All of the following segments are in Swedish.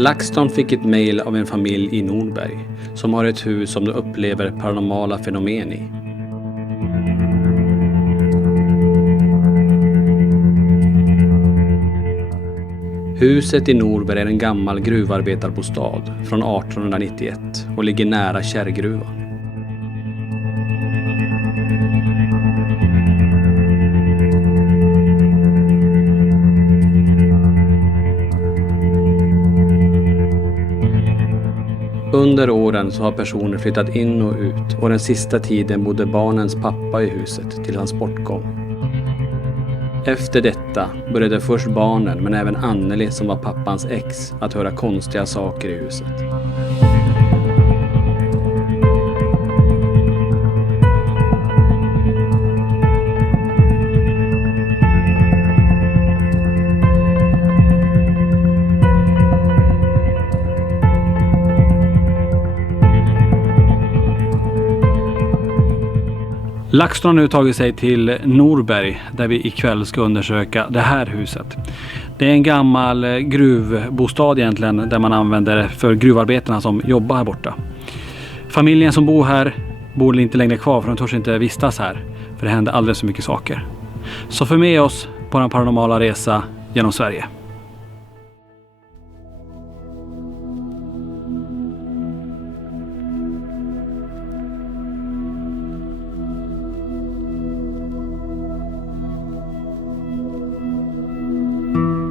LaxTon fick ett mejl av en familj i Norberg som har ett hus som de upplever paranormala fenomen i. Huset i Norberg är en gammal gruvarbetarbostad från 1891 och ligger nära Kärrgruvan. Under åren så har personer flyttat in och ut och den sista tiden bodde barnens pappa i huset till hans bortgång. Efter detta började först barnen men även Anneli som var pappans ex att höra konstiga saker i huset. LaxTon har nu tagit sig till Norberg där vi ikväll ska undersöka det här huset. Det är en gammal gruvbostad egentligen där man använder för gruvarbetarna som jobbar här borta. Familjen som bor här bor inte längre kvar för de törs inte vistas här för det händer alldeles för mycket saker. Så för med oss på den paranormala resa genom Sverige.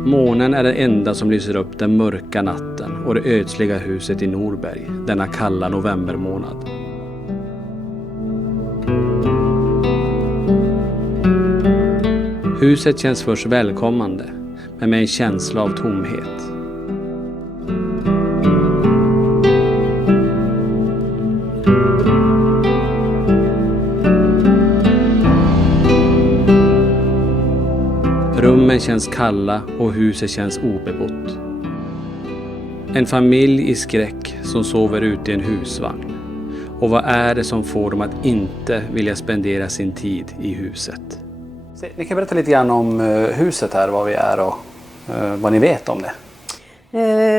Månen är den enda som lyser upp den mörka natten och det ödsliga huset i Norberg denna kalla novembermånad. Huset känns först välkommande, men med en känsla av tomhet. Rummen känns kalla och huset känns obebott. En familj i skräck som sover ute i en husvagn. Och vad är det som får dem att inte vilja spendera sin tid i huset? Ni kan berätta lite grann om huset här, var vi är och vad ni vet om det.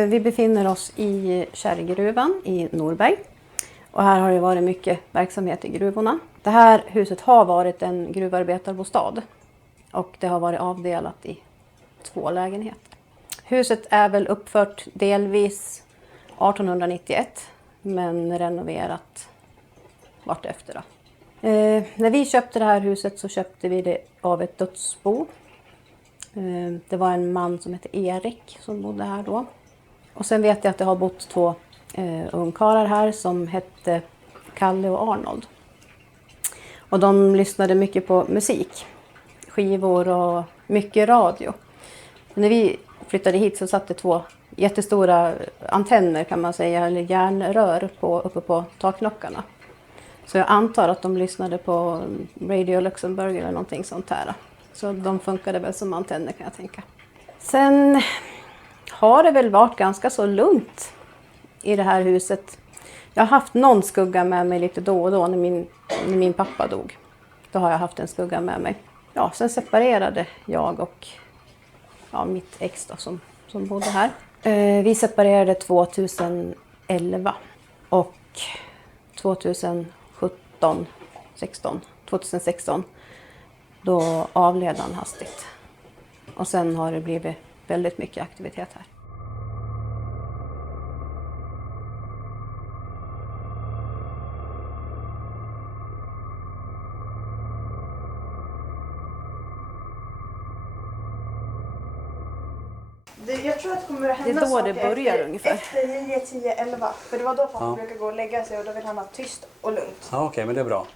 Vi befinner oss i Kärrgruvan i Norberg. Och här har det varit mycket verksamhet i gruvorna. Det här huset har varit en gruvarbetarbostad. Och det har varit avdelat i 2 lägenheter. Huset är väl uppfört delvis 1891 men renoverat vartefter då. När vi köpte det här huset så köpte vi det av ett dödsbo. Det var en man som hette Erik som bodde här då. Och sen vet jag att det har bott 2 ungkarlar här som hette Kalle och Arnold. Och de lyssnade mycket på musik. Skivor och mycket radio. När vi flyttade hit så satt det 2 jättestora antenner kan man säga, eller järnrör uppe på taknockarna. Så jag antar att de lyssnade på Radio Luxemburg eller någonting sånt här. Så de funkade väl som antenner kan jag tänka. Sen har det väl varit ganska så lugnt i det här huset. Jag har haft någon skugga med mig lite då och då när min pappa dog. Då har jag haft en skugga med mig. Ja, sen separerade jag och mitt ex då, som bodde här. Vi separerade 2011 och 2016 då avled han hastigt. Och sen har det blivit väldigt mycket aktivitet här. Jag tror att det kommer att hända det är då det börjar ungefär. Efter 9, 10, 11. För det var då pappa brukar gå och lägga sig och då vill han ha tyst och lugnt. Ja, okej, men det är bra.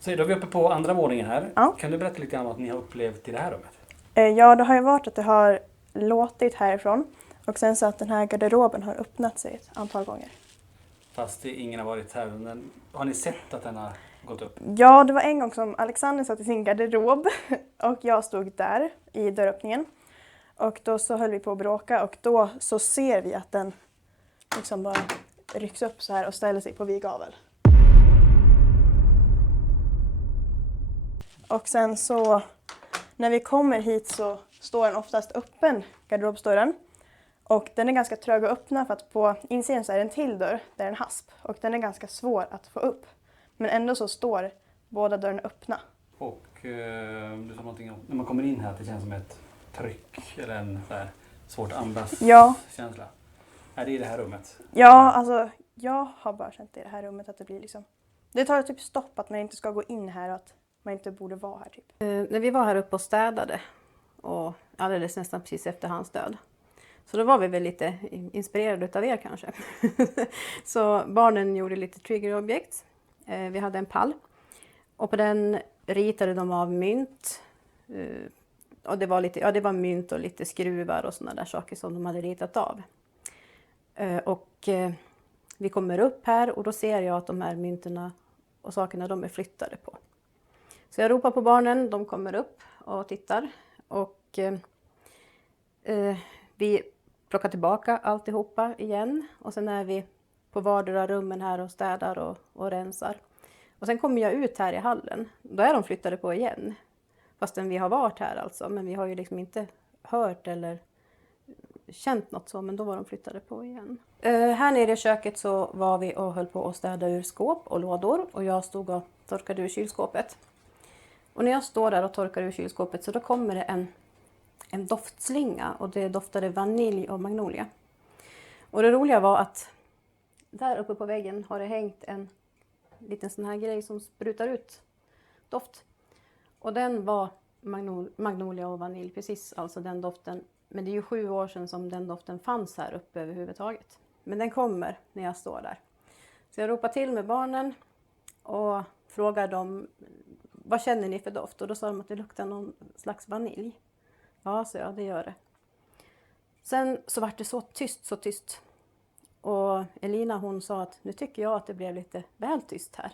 Så då är vi uppe på andra våningen här. Ja. Kan du berätta lite grann vad ni har upplevt i det här rummet? Ja, det har ju varit att det har låtit härifrån. Och sen så att den här garderoben har öppnat sig ett antal gånger. Fast ingen har varit här. Men har ni sett att den har gått upp? Ja, det var en gång som Alexander satt i sin garderob och jag stod där i dörröppningen. Och då så höll vi på att bråka och då så ser vi att den liksom bara rycks upp så här och ställer sig på vid gavel. Och sen så när vi kommer hit så står den oftast öppen, garderobsdörren. Och den är ganska trög att öppna för att på insidan så är det en till dörr, där är en hasp. Och den är ganska svår att få upp. Men ändå så står båda dörrarna öppna. Och du sa någonting om, när man kommer in här, att det känns som ett tryck eller en så här svårt andas känsla. Är det i det här rummet? Ja, alltså jag har bara känt i det här rummet att det blir liksom... Det tar typ stopp att man inte ska gå in här och att man inte borde vara här typ. När vi var här uppe och städade, och alldeles nästan precis efter hans död. Så då var vi väl lite inspirerade utav er kanske. Så barnen gjorde lite triggerobjekt. Vi hade en pall. Och på den ritade de av mynt. Och det var, det var mynt och lite skruvar och sådana där saker som de hade ritat av. Och vi kommer upp här och då ser jag att de här mynterna och sakerna de är flyttade på. Så jag ropar på barnen, de kommer upp och tittar. Och vi plockar tillbaka alltihopa igen. Och sen är vi på vardera rummen här och städar och rensar. Och sen kommer jag ut här i hallen. Då är de flyttade på igen. Fastän vi har varit här alltså. Men vi har ju liksom inte hört eller känt något så. Men då var de flyttade på igen. Här nere i köket så var vi och höll på att städa ur skåp och lådor. Och jag stod och torkade ur kylskåpet. Och när jag står där och torkar ur kylskåpet så då kommer det en doftslinga. Och det doftade vanilj och magnolia. Och det roliga var att där uppe på väggen har det hängt en liten sån här grej som sprutar ut doft. Och den var magnolia och vanilj, precis alltså den doften. Men det är ju 7 år sedan som den doften fanns här uppe överhuvudtaget. Men den kommer när jag står där. Så jag ropar till med barnen och frågar dem, vad känner ni för doft? Och då sa de att det luktar någon slags vanilj. Ja, så ja, det gör det. Sen så var det så tyst. Och Elina hon sa att nu tycker jag att det blev lite väl tyst här.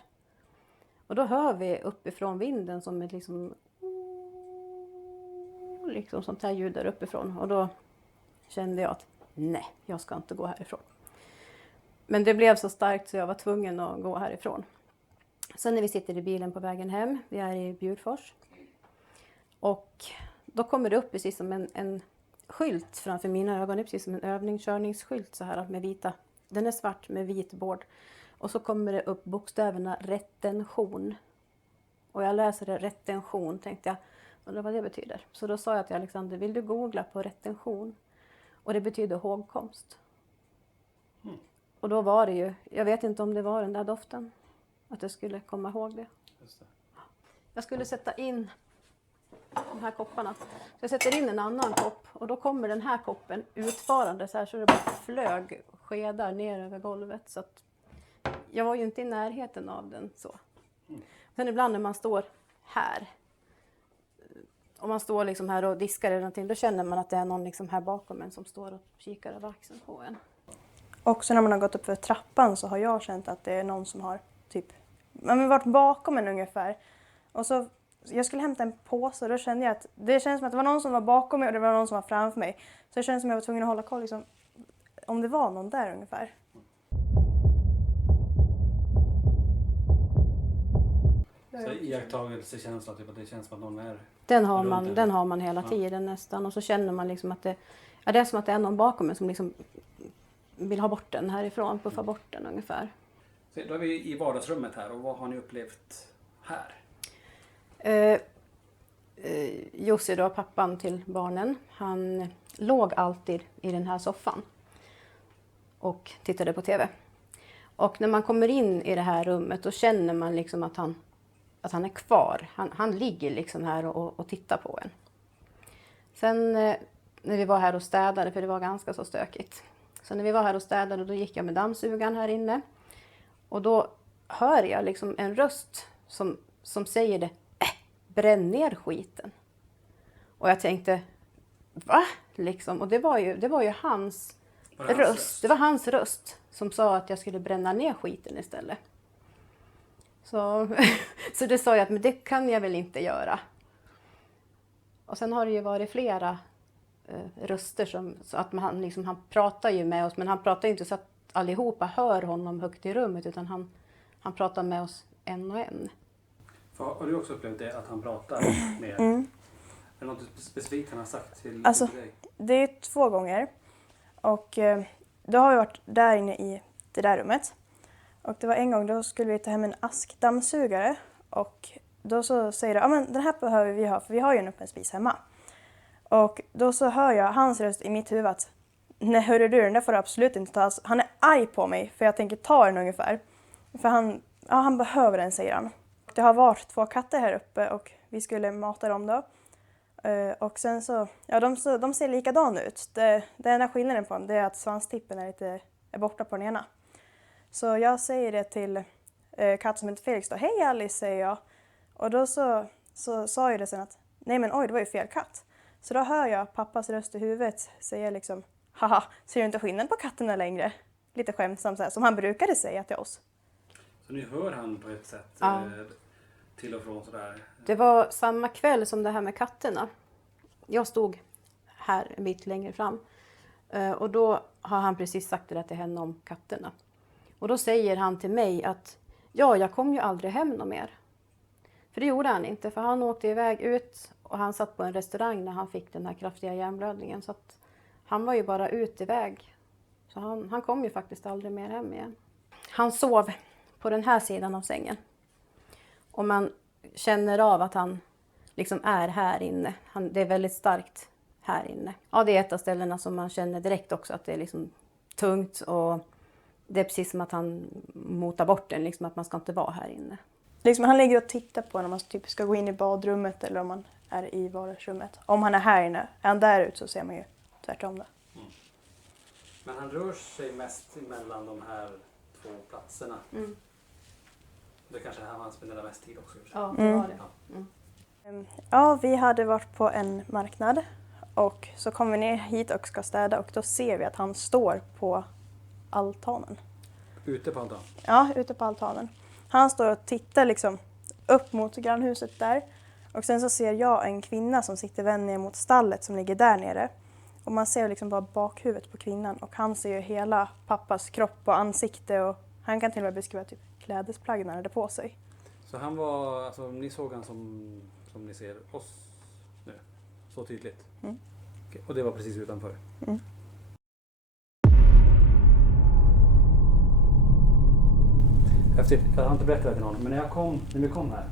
Och då hör vi uppifrån vinden som ett liksom sånt här ljud där uppifrån. Och då kände jag att nej, jag ska inte gå härifrån. Men det blev så starkt så jag var tvungen att gå härifrån. Sen när vi sitter i bilen på vägen hem, vi är i Bjurfors. Och då kommer det upp precis som en skylt framför mina ögon. Det är precis som en övningskörningsskylt så här med vita. Den är svart med vit bord. Och så kommer det upp bokstäverna retention. Och jag läser det retention, tänkte jag. Undrar vad det betyder. Så då sa jag till Alexander, vill du googla på retention? Och det betyder hågkomst. Och då var det ju, jag vet inte om det var den där doften. Att jag skulle komma ihåg det. Just det. Jag skulle sätta in de här kopparna. Så jag sätter in en annan kopp och då kommer den här koppen utfarande så här så det bara flög skedar ner över golvet. Så att jag var ju inte i närheten av den så. Sen ibland när man står här. Om man står liksom här och diskar eller någonting, då känner man att det är någon liksom här bakom en som står och kikar över axeln på en. Också när man har gått upp för trappan så har jag känt att det är någon som har typ, man har varit bakom en ungefär. Och så, jag skulle hämta en påse och då kände jag att det kändes som att det var någon som var bakom mig och det var någon som var framför mig. Så det kändes som att jag var tvungen att hålla koll liksom, om det var någon där ungefär. Så iakttagelsekänsla, typ att det känns som att någon är... Den har man hela tiden nästan. Och så känner man liksom att det är som att det är någon bakom en som liksom vill ha bort den härifrån, puffa bort den ungefär. Så då är vi i vardagsrummet här och vad har ni upplevt här? Jussi då, pappan till barnen, han låg alltid i den här soffan och tittade på TV. Och när man kommer in i det här rummet då känner man liksom att han är kvar. Han ligger liksom här och tittar på en. Sen när vi var här och städade, för det var ganska så stökigt. Så när vi var här och städade då gick jag med dammsugaren här inne. Och då hör jag liksom en röst som säger det. Bränn ner skiten. Och jag tänkte, va? Liksom. Och det var ju hans röst. Det var hans röst som sa att jag skulle bränna ner skiten istället. Så det sa jag att men det kan jag väl inte göra. Och sen har det ju varit flera röster så att han pratar ju med oss, men han pratar ju inte så att allihopa hör honom högt i rummet, utan han pratar med oss en och en. Har du också upplevt det, att han pratar med er? Mm. Är det något specifikt han har sagt till dig? Det är 2 gånger. Och då har vi varit där inne i det där rummet. Och det var en gång, då skulle vi ta hem en askdammsugare. Och då så säger det, men den här behöver vi ha, för vi har ju en öppen spis hemma. Och då så hör jag hans röst i mitt huvud att, nej hörru du, den där får du absolut inte ta. Han är arg på mig för jag tänker ta den ungefär. För han behöver den, säger han. Det har varit 2 katter här uppe och vi skulle mata dem då. Och sen så, de ser likadana ut. Det enda skillnaden på dem, det är att svanstippen är borta på den ena. Så jag säger det till katten som heter Felix då. Hej Alice, säger jag. Och då så sa jag det sen att, nej men oj, det var ju fel katt. Så då hör jag pappas röst i huvudet säga liksom, haha, ser du inte skillnad på katterna längre? Lite skämtsamt så här, som han brukade säga till oss. Så ni hör han på ett sätt till och från sådär? Det var samma kväll som det här med katterna. Jag stod här en bit längre fram. Och då har han precis sagt det där till henne om katterna. Och då säger han till mig att jag kom ju aldrig hem någon mer. För det gjorde han inte, för han åkte iväg ut och han satt på en restaurang när han fick den här kraftiga hjärnblödningen. Så att han var ju bara ut iväg. Så han kom ju faktiskt aldrig mer hem igen. Han sov på den här sidan av sängen. Och man känner av att han liksom är här inne. Det är väldigt starkt här inne. Ja, det är ett av ställena som man känner direkt också att det är liksom tungt. Och det är precis som att han motar bort den, liksom att man ska inte vara här inne. Liksom, han ligger och tittar på när man typ ska gå in i badrummet eller om man är i vardagsrummet. Om han är här inne, är han där ute så ser man ju tvärtom det. Mm. Men han rör sig mest mellan de här 2 platserna. Mm. Det kanske är här han spenderar mest tid också. Ja, det var det. Ja, vi hade varit på en marknad och så kommer vi ner hit och ska städa och då ser vi att han står på altanen. Ute på altanen? Ja, ute på altanen. Han står och tittar liksom upp mot grannhuset där. Och sen så ser jag en kvinna som sitter vänd ner mot stallet som ligger där nere. Och man ser liksom bara bakhuvudet på kvinnan. Och han ser ju hela pappas kropp och ansikte. Och han kan till och med beskriva typ klädesplagg när han hade på sig. Så han var, alltså ni såg han som ni ser oss nu? Så tydligt? Mm. Okej, och det var precis utanför? Mm. Häftigt. Jag har inte berättat det till någon, men när vi kom här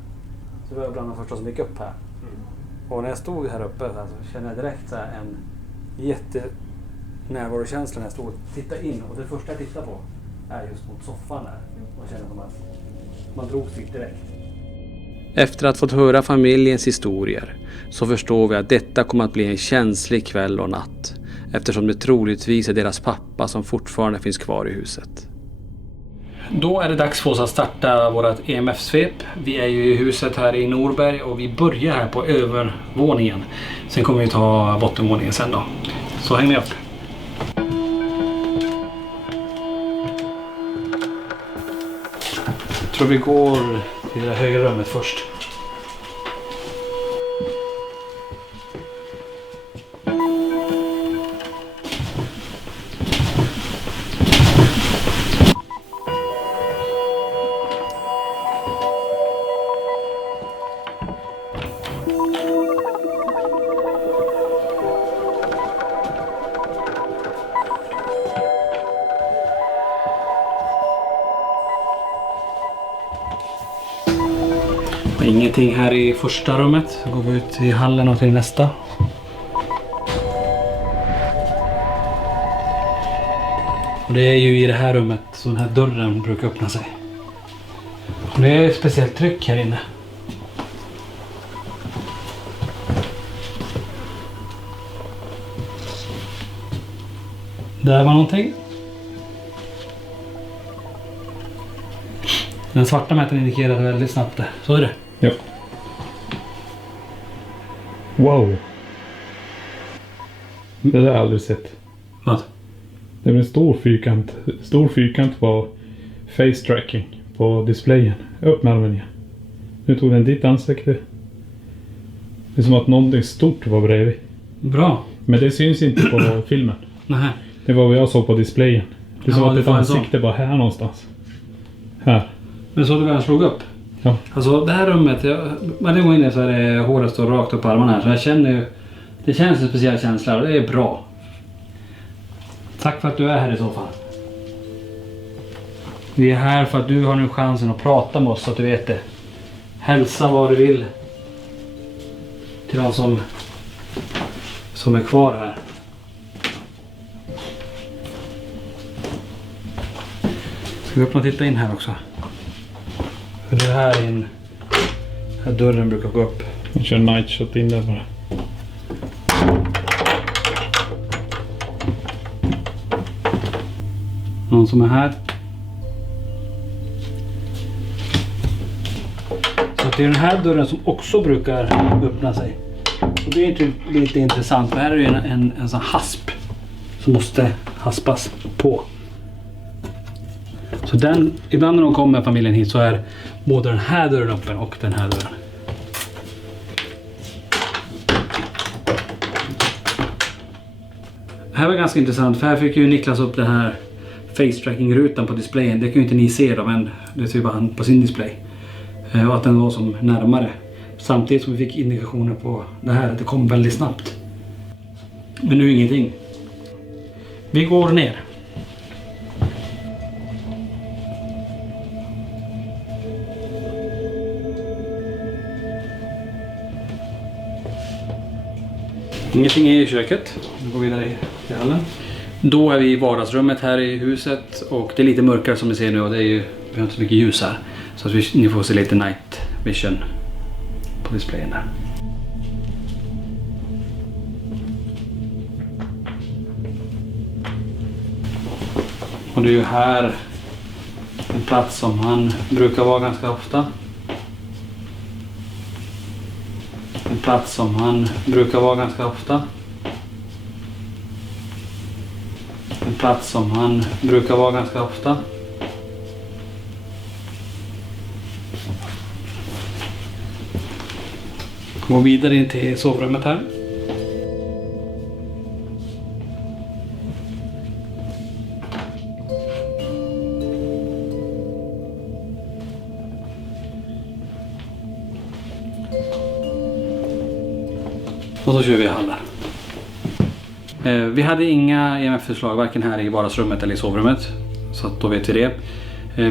så var jag bland de första som gick upp här. Och när jag stod här uppe så kände jag direkt så här en jättenärvarokänsla när jag stod och tittade in. Och det första jag tittade på är just mot soffan där. Och kände som att man drog sig direkt. Efter att fått höra familjens historier så förstår vi att detta kommer att bli en känslig kväll och natt. Eftersom det troligtvis är deras pappa som fortfarande finns kvar i huset. Då är det dags för oss att starta vårt EMF-svep. Vi är ju i huset här i Norberg och vi börjar här på övervåningen. Sen kommer vi ta bottenvåningen sen då. Så häng med upp. Jag tror vi går till det högra rummet först. Ingenting här i första rummet. Så går vi ut i hallen och till nästa. Och det är ju i det här rummet så den här dörren brukar öppna sig. Och det är ett speciellt tryck här inne. Där var någonting. Den svarta mätaren indikerade väldigt snabbt det. Så är det. Ja. Wow. Det där har jag aldrig sett. Vad? Det är en stor fyrkant på face tracking på displayen. Upp med armen igen. Nu tog den ditt ansikte. Det är som att någonting stort var bredvid. Bra. Men det syns inte på filmen. Nej. Det var vad jag såg på displayen. Det är som Ja, att det ett var en sån. ansikte bara här någonstans. Här. Men så du vad jag slog upp? Ja. Alltså det här rummet, varje gång inne så är det håret står rakt upp på armarna här. Så jag känner ju, det känns en speciell känsla och det är bra. Tack för att du är här i så fall. Vi är här för att du har nu chansen att prata med oss så att du vet det. Hälsa vad du vill. Till de som är kvar här. Ska vi öppna och titta in här också? För det här in. Här dörren brukar gå upp. Jag kör night shot in där bara. Någon som är här. Så det är den här dörren som också brukar öppna sig. Och det är inte lite intressant för här är det en sån hasp som måste haspas på. Så den, ibland när de kommer familjen hit så är både den här dörren öppen och den här dörren. Det här var ganska intressant för här fick ju Niklas upp den här face tracking-rutan på displayen. Det kan ju inte ni se då, men det ser bara han på sin display. Och att den var som närmare. Samtidigt som vi fick indikationer på det här att det kom väldigt snabbt. Men nu ingenting. Vi går ner. Ingenting är i köket. Vi går vidare i hallen. Då är vi i vardagsrummet här i huset och det är lite mörkare som ni ser nu och det är ju, vi har inte så mycket ljus här. Så att ni får se lite night vision på displayen där. Och det är ju här en plats som han brukar vara ganska ofta. En plats som han brukar vara ganska ofta. En plats som han brukar vara ganska ofta. Gå vidare in till sovrummet här. Och så kör vi i hallen. Vi hade inga EMF-förslag varken här i vardagsrummet eller i sovrummet. Så att då vet vi det.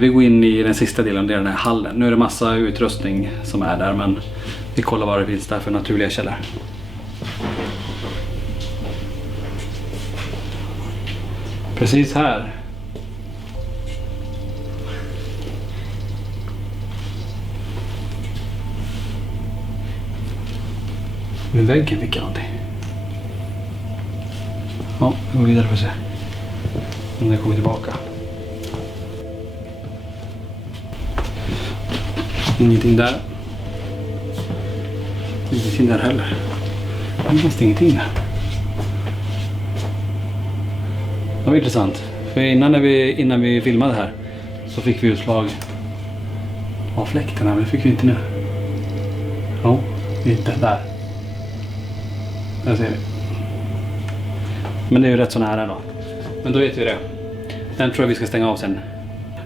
Vi går in i den sista delen, det är den här hallen. Nu är det massa utrustning som är där men vi kollar vad det finns där för naturliga källor. Precis här. Vid väggen fick jag någonting. Ja, vi går vidare för att se om det kommer tillbaka. Ingenting där. Ingenting där heller. Det finns ingenting där. Det var intressant. För innan vi filmade här så fick vi utslag av fläktarna, men det fick vi inte nu. Ja, lite där. Där ser vi. Men det är ju rätt så nära då. Men då vet vi det. Den tror jag vi ska stänga av sen.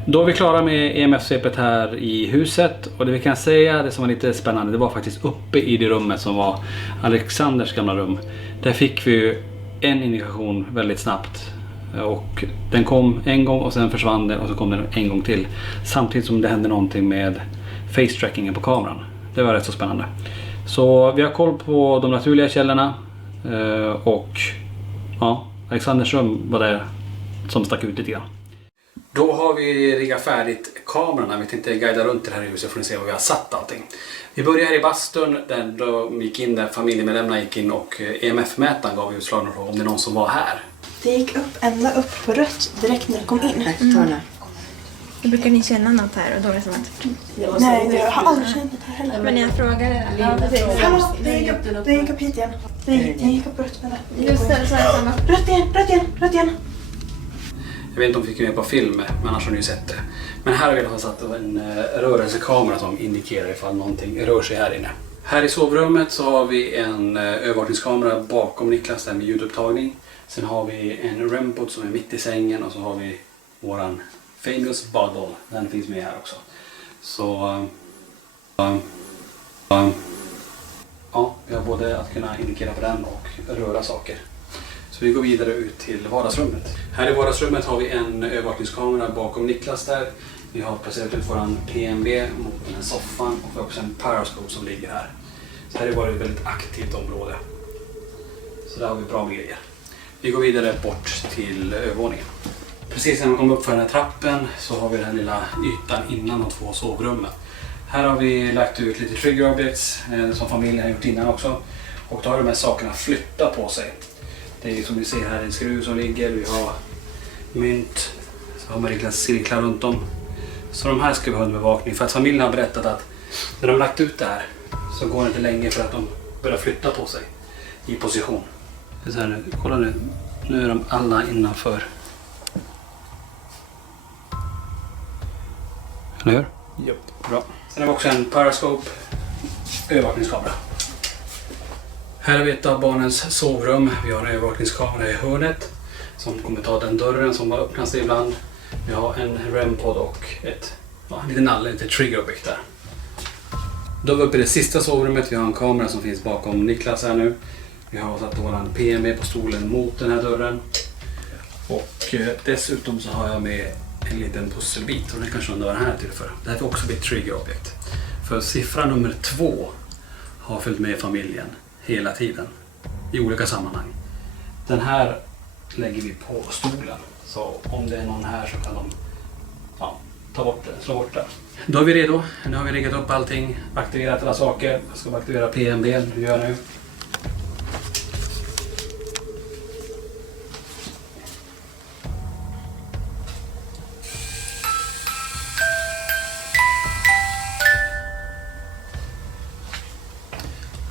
Då är vi klara med EMF-svepet här i huset. Och det vi kan säga, det som var lite spännande, det var faktiskt uppe i det rummet som var Alexanders gamla rum. Där fick vi ju en indikation väldigt snabbt. Och den kom en gång och sen försvann den och så kom den en gång till. Samtidigt som det hände någonting med face trackingen på kameran. Det var rätt så spännande. Så vi har koll på de naturliga källorna. Och ja, Alexanders rum var det som stack ut lite grann. Då har vi riggat färdigt kamerorna. Vi tänkte guida runt det här huset för att se var vi har satt allting. Vi börjar här i bastun där de gick in, där familjemedlemmarna gick in och EMF-mätaren gav utslag om det är någon som var här. Det gick ända upp på rött direkt när det kom in. Då brukar ni känna något här och då är det som att... Nej, jag har aldrig känt det här heller. Men jag frågade... Hallå, det gick upp hit igen. Det gick upp rött med det. Just det, så är det samma. Rött igen. Jag vet inte om vi fick med på film, men annars har ni ju sett det. Men här har vi i alla fall satt en rörelsekamera som indikerar ifall någonting rör sig här inne. Här i sovrummet så har vi en övervakningskamera bakom Niklas där med ljudupptagning. Sen har vi en REM-pod som är mitt i sängen och så har vi våran famous bubble. Den finns med här också. Så ja, vi har både att kunna indikera på den och röra saker. Så vi går vidare ut till vardagsrummet. Här i vardagsrummet har vi en övervakningskamera bakom Niklas där. Vi har placerat ut våran PMB mot den här soffan och vi har också en Periscope som ligger här. Så här har det varit ett väldigt aktivt område. Så där har vi bra med grejer. Vi går vidare bort till övervåningen. Precis när man kommer upp för den här trappen så har vi den här lilla ytan innan de 2 sovrummen. Här har vi lagt ut lite trigger objects som familjen har gjort innan också. Och då har de här sakerna flyttat på sig. Det är som vi ser här en skruv som ligger, vi har mynt, så har man cirklar runt om. Så de här ska vi ha en bevakning för att familjen har berättat att när de har lagt ut det här så går det inte länge för att de börjar flytta på sig i position. Så här, kolla nu är de alla innanför. Eller hur? Japp. Bra. Sen har vi också en Periscope övervakningskamera. Här har vi ett av barnens sovrum. Vi har en övervakningskamera i hörnet som kommer ta den dörren som bara öppnas ibland. Vi har en REM-pod och en liten nalle, lite trigger object där. Då är vi uppe i det sista sovrummet. Vi har en kamera som finns bakom Niklas här nu. Vi har satt våran PMB på stolen mot den här dörren. Och dessutom så har jag med en liten pusselbit och det kanske undrar vad den här är till för. Det här får också bli ett trigger object. För siffra nummer 2 har följt med familjen hela tiden i olika sammanhang. Den här lägger vi på stolen. Så om det är någon här så kan de ta bort det, slå bort det. Då är vi redo. Nu har vi riggat upp allting, aktiverat alla saker. Jag ska aktivera PMB, det gör jag nu.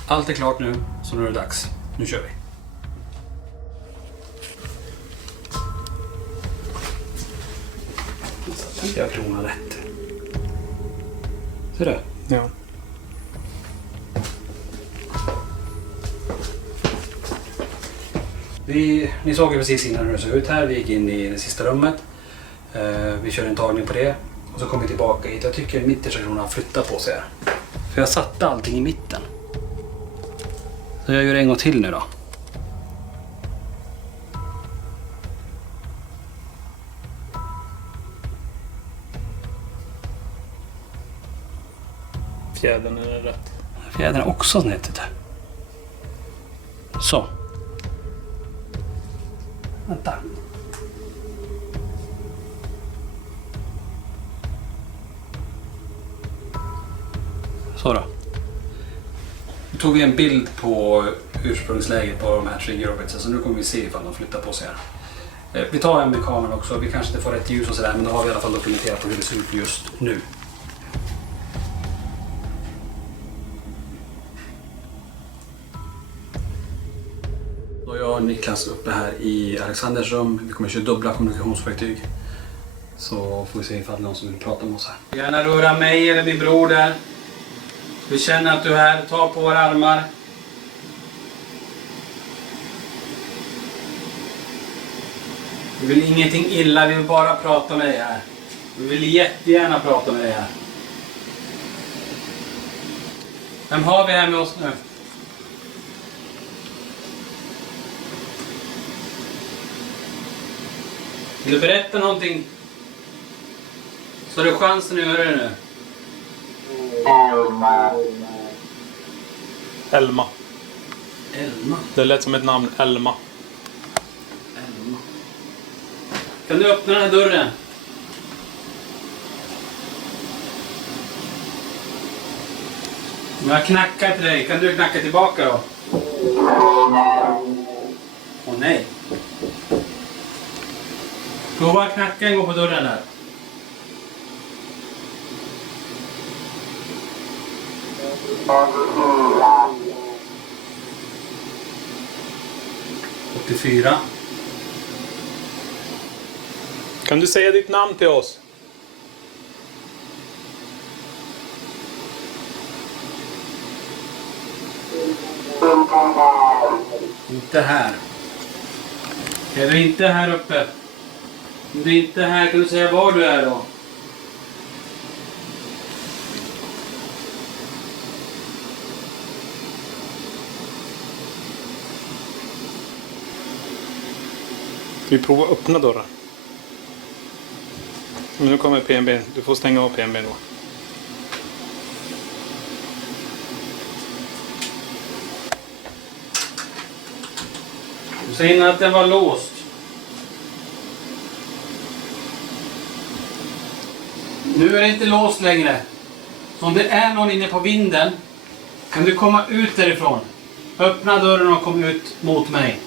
Allt är klart nu, så nu är det dags. Nu kör vi. Så tänkte jag krona rätt. Ser du? Ja. Ni såg ju precis innan hur det såg ut här. Vi gick in i det sista rummet. Vi kör en tagning på det. Och så kom vi tillbaka hit. Jag tycker mittersektionen har flyttat på sig här. För jag satte allting i mitten. Så jag gör det en gång till nu då. Fjädern är rätt. Fjädern är också snett. Så. Vänta. Så då. Nu tog vi en bild på ursprungsläget på de här trigger objects, så nu kommer vi se ifall de flyttar på sig här. Vi tar en med kameran också, vi kanske inte får rätt ljus och sådär, men då har vi i alla fall dokumenterat på hur det ser ut just nu. Då är jag och Niklas uppe här i Alexanders rum. Vi kommer köra dubbla kommunikationsverktyg. Så får vi se ifall det är någon som vill prata med oss här. Gärna röra mig eller min bror där. Vi känner att du är här. Ta på våra armar. Vi vill ingenting illa. Vi vill bara prata med dig här. Vi vill jättegärna prata med dig här. Vem har vi här med oss nu? Vill du berätta någonting? Så har du chansen att göra det nu. Elma. Elma. Det lät som ett namn, Elma. Elma. Kan du öppna den här dörren? Om jag knackar till dig, kan du knacka tillbaka då? Åh nej. Prova att knacka en gång på dörren där. Fyra. Kan du säga ditt namn till oss? Inte här. Är du inte här uppe? Om du inte är här, kan du säga var du är då? Vi provar att öppna dörren. Men nu kommer PNB. Du får stänga av PNB då. Du säger att den var låst. Nu är det inte låst längre. Så om det är någon inne på vinden kan du komma ut därifrån. Öppna dörren och kom ut mot mig.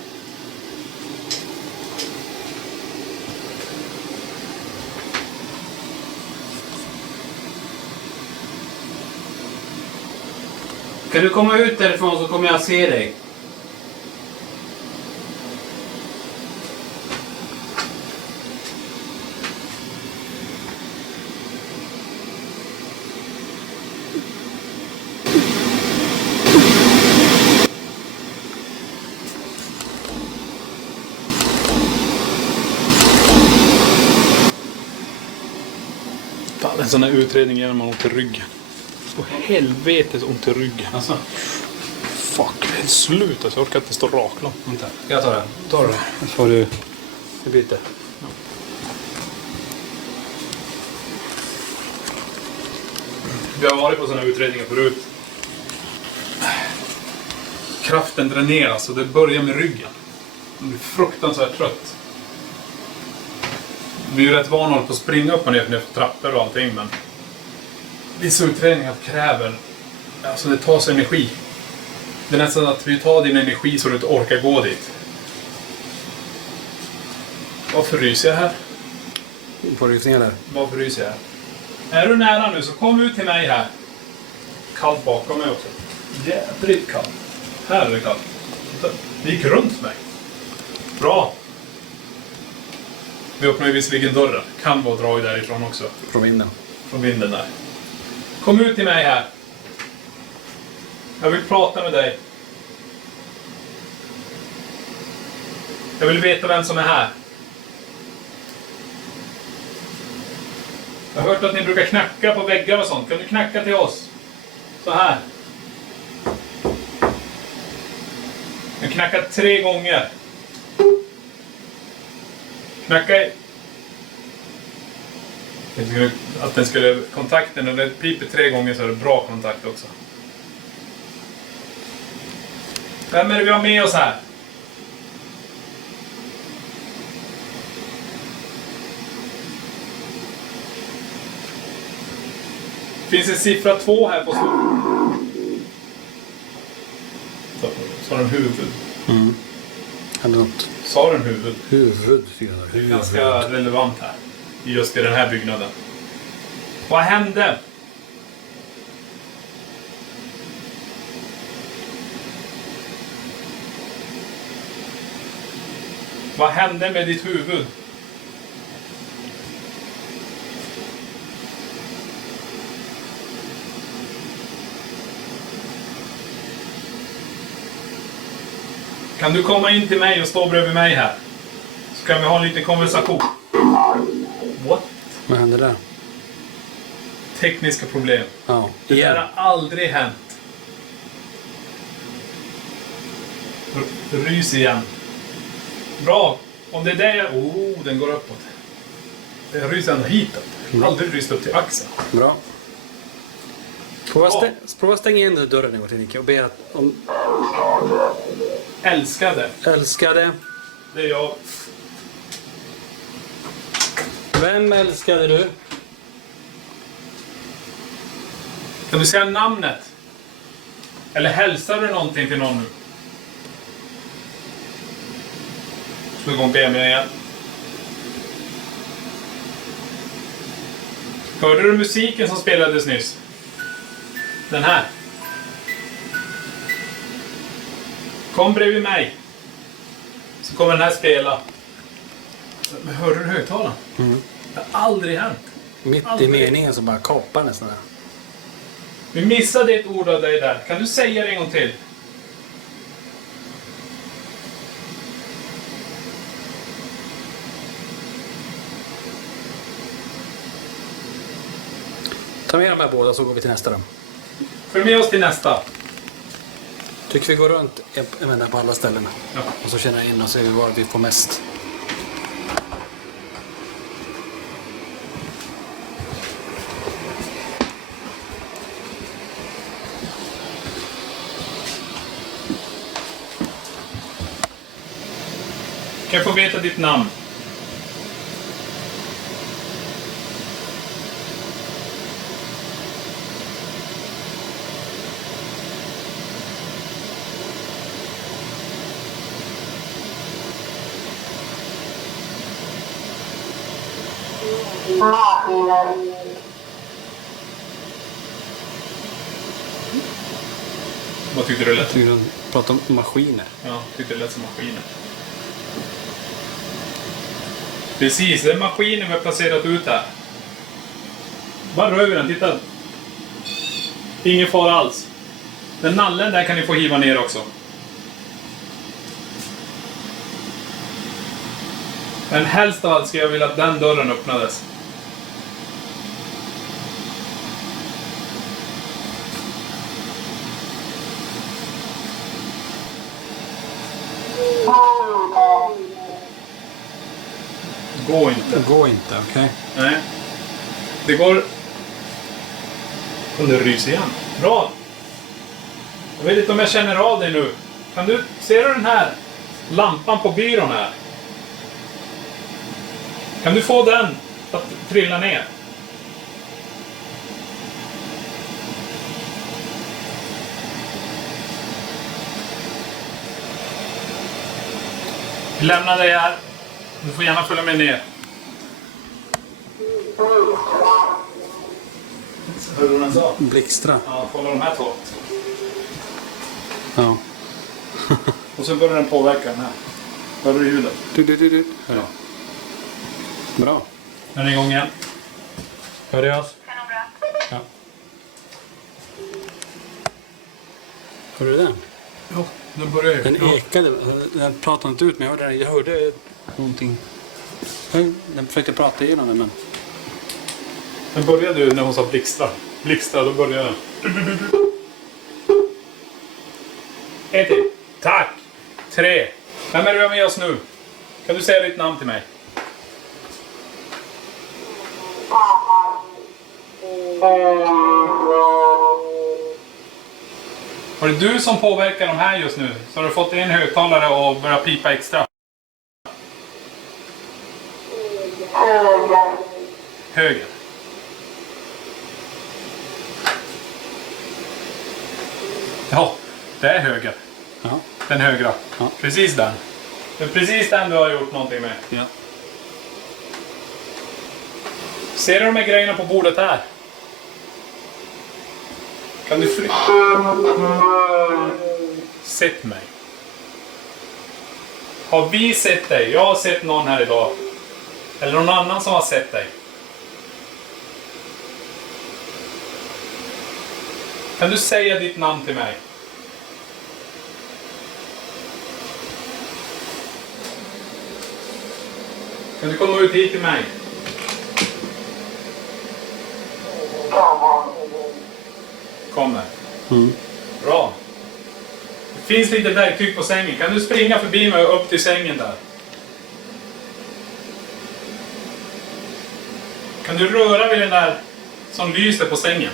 Kan du komma ut därifrån så kommer jag se dig. Fan, en sån här utredning ger man ont i ryggen. Så helvetes ont i ryggen. Alltså, Fuck, det är slut alltså. Jag orkar inte stå raklång. vänta. Jag tar den. Ta det. Så får du byta. Vi har varit på sådana utredningar förut. Kraften dräneras och det börjar med ryggen. Man blir fruktansvärt trött. Vi är ju rätt vana att hålla på att springa upp och ner för trappor och allting, men vissa utredningar kräver, alltså det tar sig energi. Det är nästan att vi tar din energi så du inte orkar gå dit. Varför ryser jag här? Får du rysningar där? Varför ryser jag här? Är du nära nu så kom ut till mig här. Kallt bakom mig också. Jädrigt kallt. Här är det kallt. Det gick runt mig. Bra. Vi öppnar ju visserligen dörren. Kan vara drag därifrån också. Från vinden. Från vinden där. Kom ut till mig här. Jag vill prata med dig. Jag vill veta vem som är här. Jag har hört att ni brukar knacka på väggar och sånt. Kan du knacka till oss? Så här. Jag har knackat 3 gånger. Knacka i... Jag tänkte att den skulle... Kontakten, när det piper 3 gånger så är det bra kontakt också. Vem är det vi har med oss här? Finns en siffra 2 här på slutet. Sa den huvud? Mm. Hade något. Sa den huvud? Huvud. Det är ganska relevant här. Just i den här byggnaden. Vad hände? Vad hände med ditt huvud? Kan du komma in till mig och stå bredvid mig här? Så kan vi ha en liten konversation. What? Vad hände där? Tekniska problem. Ja. Det där har aldrig hänt. Rys igen. Bra. Om det är det jag... Oh, den går uppåt. Jag ryser ända hitåt. Aldrig ryst upp till axeln. Bra. Prova stänga in den dörren en gång till Nicke och be att om... Älskade. Älskade. Det är jag. Vem älskade du? Kan du säga namnet? Eller hälsar du någonting till någon nu? Slå igång BMW igen. Hörde du musiken som spelades nyss? Den här. Kom bredvid mig. Så kommer den här spela. Men hörde du högtalaren? Mm. Det har aldrig hänt. Mitt Aldrig. i meningen så bara kapar nästan där. Vi missade ett ord av dig där. Kan du säga det en gång till? Ta med de här båda så går vi till nästa rum. Följ med oss till nästa. Tycker vi går runt en vända på alla ställena. Ja. Och så känner vi in och ser var vi får mest. Kan jag få veta ditt namn? Vad tyckte du lät? Jag tycker de pratar om maskiner. Ja, tyckte det lät som maskiner. Precis, det är maskinen vi har placerat ut här. Bara rör vi den, titta. Ingen fara alls. Den nallen där kan ni få hiva ner också. Men helst av allt ska jag vilja att den dörren öppnades. Gå inte. Gå inte, okej. Nej. Det går... Kom det rys igen. Bra. Jag vet inte om jag känner av dig nu. Ser du den här lampan på byrån här? Kan du få den att trilla ner? Vi lämnar dig här. Du får gärna följa med ner. Hörde du vad den sa? Blixtra. Ja, kolla de här två. Ja. Och så börjar den påverka den här. Hör du ljudet? Du. Ja. Bra. Den är igång igen. Hör du oss? Ja. Hör du den? Ja, den börjar ju. Den ekade. Den pratade inte ut men jag hörde någonting. Den försökte prata igenom den men... Den började ju när hon sa blixtra. Blixtra, då började den. En till. Tack! 3. Vem är du med oss nu? Kan du säga ditt namn till mig? Var det du som påverkar de här just nu? Så har du fått en högtalare och börjat pipa extra? Höger. Ja, det är höger. Ja. Den högra. Ja. Precis den. Det är precis den du har gjort någonting med. Ja. Ser du de här grejerna på bordet här? Kan du flytta? Sett mig. Har vi sett dig? Jag har sett någon här idag. Eller någon annan som har sett dig. Kan du säga ditt namn till mig? Kan du komma ut hit till mig? Kommer. Mm. Bra. Det finns lite verktyg på sängen. Kan du springa förbi mig och upp till sängen där? Kan du röra vid den där som lyser på sängen?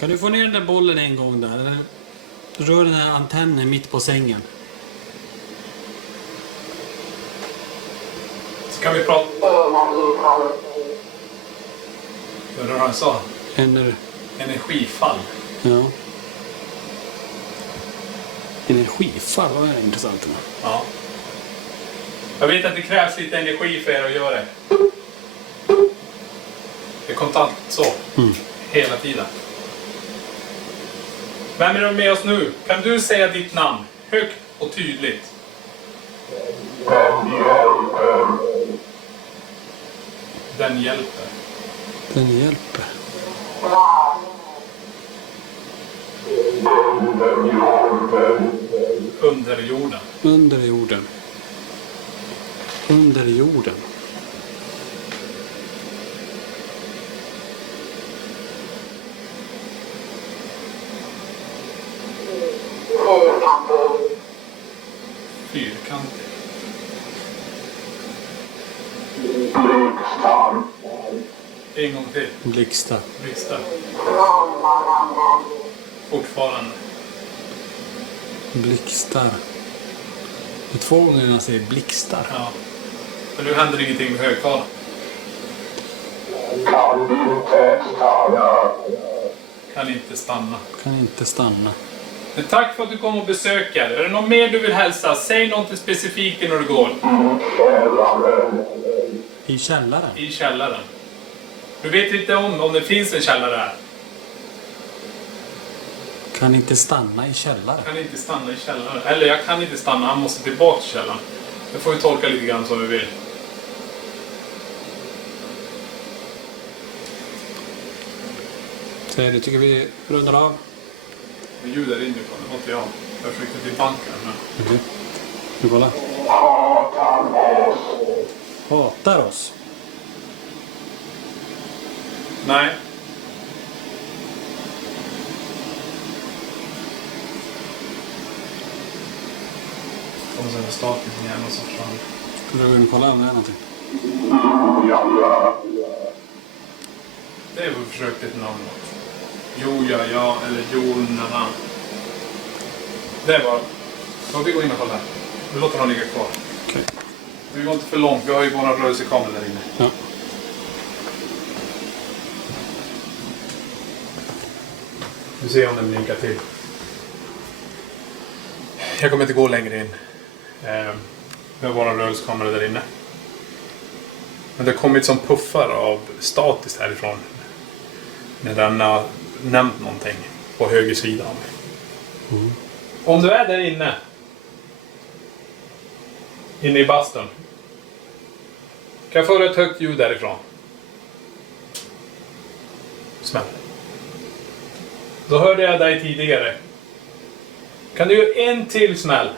Kan du få ner den där bollen en gång där? Eller rör den här antennen mitt på sängen. Så kan vi prata... Hörde du vad han sa? Energifall. Ja. Energifall, vad är intressant. Ja. Jag vet att det krävs lite energi för er att göra det. Det är kontant så. Hela tiden. Vem är du med oss nu? Kan du säga ditt namn? Högt och tydligt. Den hjälper. Den hjälper. Under jorden. Under jorden. Under jorden. Fyrkantig. En gång till. Blixtar. Blixtar. Fortfarande. Blixtar. Det är 2 gånger jag säger blixtar. Ja. Men nu händer ingenting med högtalaren. Kan inte stanna. Kan inte stanna. Men tack för att du kom och besöker. Är det något mer du vill hälsa? Säg något specifikt innan du går. I källaren. I källaren. Du vet inte om det finns en källare här. Kan inte stanna i källaren. Kan inte stanna i källaren. Eller jag kan inte stanna, han måste tillbaka till källaren. Det får vi tolka lite grann som vi vill. Så det tycker vi rundar av. Det ljudar inifrån, det var inte jag. Jag försökte till banken. Men... Okej. Nu kolla. Hatar oss. Nej. Och sen är staten igen och så försvann. Ska du gå in och kolla om det är någonting? Det är väl försökt ett namn. Jo, ja, eller Jonarna. Det var... Då vi går in och kolla här. Vi låter dem ligga kvar. Okej. Vi går inte för långt, vi har ju våra rörelsekameror där inne. Ja. Vi ser om den blinkar till. Jag kommer inte gå längre in. Vi har våra rörelsekameror där inne. Men det har kommit som puffar av statiskt härifrån. När den har nämnt någonting på höger sida av mig. Mm. Om du är där inne. Inne i bastun. Kan jag få ett högt ljud därifrån? Smäll. Då hörde jag dig tidigare. Kan du göra en till smäll?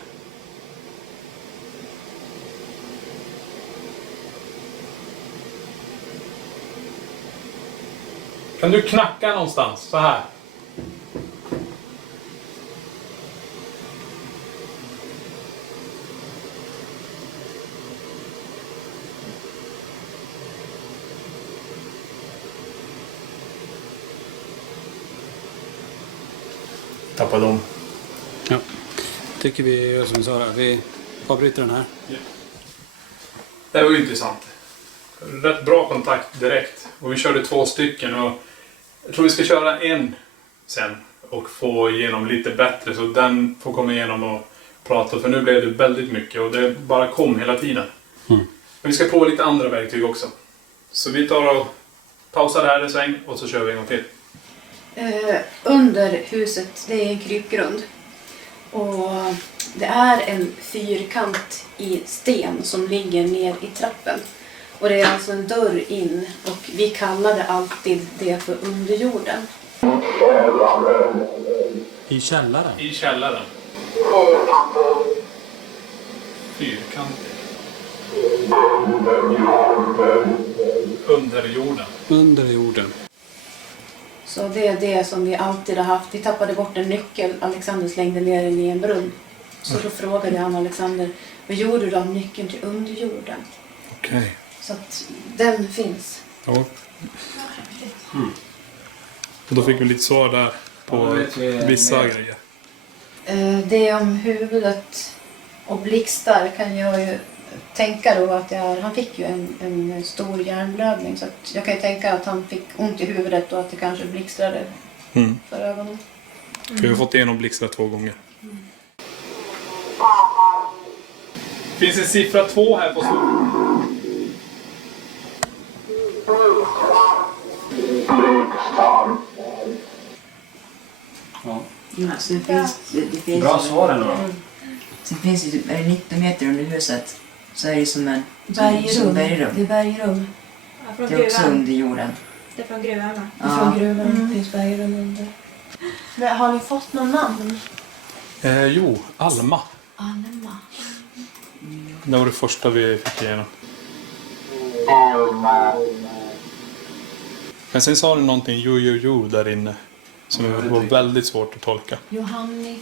Kan du knacka någonstans så här? Tappa dem. Ja. Tycker vi gör som vi sa där. Vi avbryter den här. Det var ju intressant. Rätt bra kontakt direkt. Och vi körde 2 stycken. Och jag tror vi ska köra en sen. Och få igenom lite bättre. Så den får komma igenom och prata. För nu blev det väldigt mycket. Och det bara kom hela tiden. Mm. Men vi ska prova lite andra verktyg också. Så vi tar och pausar här en sväng. Och så kör vi en gång till. Under huset, det är en krypgrund. Och det är en fyrkant i sten som ligger ner i trappen. Och det är alltså en dörr in och vi kallade alltid det för underjorden. I källaren. I källaren. Fyrkantig. Under jorden. Under jorden. Så det är det som vi alltid har haft. Vi tappade bort en nyckel. Alexander slängde ner den i en brunn. Så då frågade han Alexander, vad gjorde du av nyckeln till underjorden? Okej. Så att den finns. Ja. Mm. Och då fick vi lite svar där på vissa grejer. Det om huvudet och blixtar kan jag ju tänka då att han fick ju en stor hjärnblödning. Så att jag kan ju tänka att han fick ont i huvudet och att det kanske blixtrade för ögonen. Vi har fått igenom blixtar 2 gånger. Det finns en siffra 2 här på slutet. Ja. Ja, så det finns Bra svar ändå. Sen finns det typ, är det 19 meter under huset så är det som en Bergrum. bergrum. Det är bergrum. Ja, från Det är också gruvan. under jorden. Det är från gruvan. Ja. Från gruvan finns bergrum under. Men har ni fått någon namn? Jo, Alma. Alma. Det var det första vi fick igenom. Men sen sa du någonting jo där inne. Som var väldigt svårt att tolka. Johanni.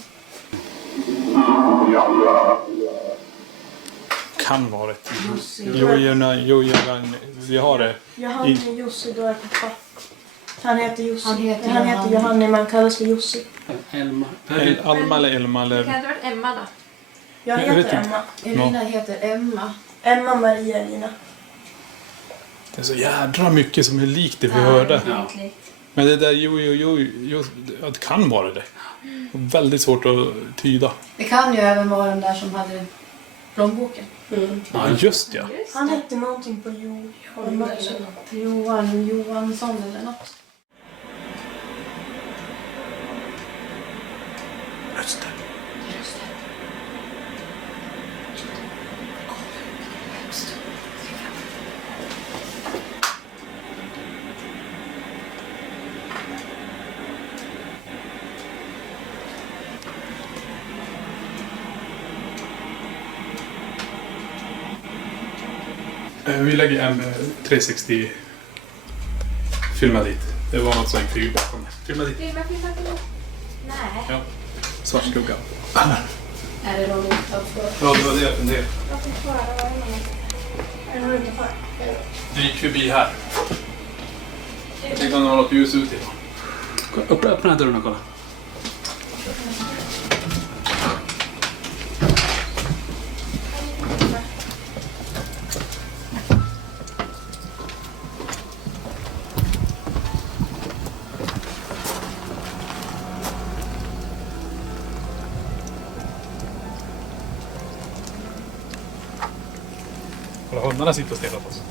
Kan vara rätt. Jo, vi har det. Johanni Jussi, då är pappa. Han heter Jussi. Han heter Johanni, man kallas för Jussi. Alma eller Elma Det eller... kan inte ha varit Emma då? Jag Jag vet heter inte. Emma. Elina heter Emma. Emma Maria Elina. Det är så jädra mycket som är likt det vi hörde. Ja. Men det där jo, det kan vara det. Väldigt svårt att tyda. Det kan ju även vara den där som hade plånboken. Ja, just ja. Han hette någonting på Johan Johansson eller något. Rösten. Vi lägger en 360 filma dit. Det var något som gick fyr bakom det. Filma dit. Nej. Ja. Svart skugga. Är det någon utanför? Ja, det var det jag funderade. Jag fick höra vad det var utanför. Det gick förbi här. Jag tänkte om det var något ljus ut i. Öppna dörren och kolla. Kolla, hundarna sitter och stirrar på oss.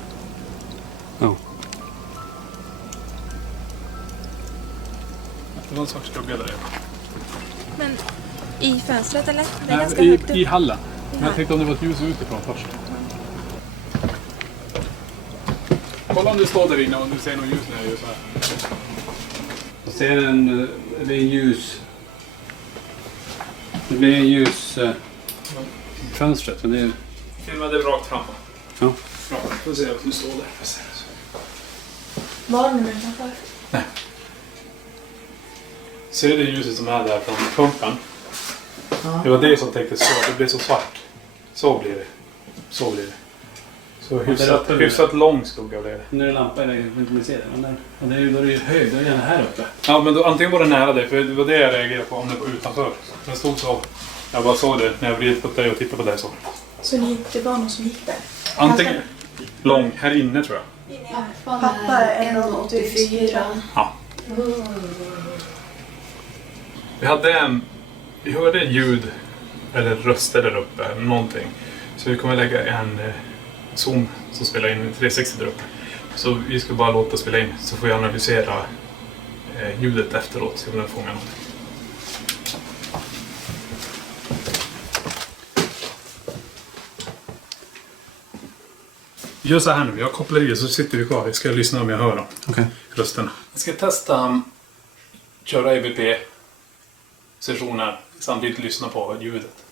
Ja. Det var en svart skugga där. Men i fönstret eller? Det är ganska Nej, högt upp. i hallen. Men jag tänkte om det var ett ljus utifrån först. Kolla om du står där inne och du ser något ljus när jag gör så här. Jag ser det är ljus. Det blir en ljus fönstret. Men det är... Filmade rakt fram. Ja. Bra, får se om du står där. Var den utanför? Ser du det ljuset som är där från pumpen? Det var det som tänkte så. Det blev så svart. Så blir det. Så blir det. Så hyfsat lång skugga blev det. Nu är det lampa eller inte man ser det. Men det är ju då är det ju hög. Då är den här uppe. Ja, men då, antingen var det nära dig, för det var det jag reagerade på om det var utanför. Den stod så. Jag bara såg det när jag vred på dig och tittade på dig så. Så det var någon som gick där? Antingen lång här inne tror jag. Pappa är 1,84. Ja. Vi hörde ljud eller röster där uppe, någonting. Så vi kommer lägga en zoom som spelar in 360 där uppe. Så vi ska bara låta spela in, så får jag analysera ljudet efteråt, så jag vill fånga något. Gör så här nu, jag kopplar i så sitter vi kvar. Jag ska lyssna om jag hör dem. Okej. Rösterna. Jag ska testa köra EVP-sessioner samtidigt lyssna på ljudet.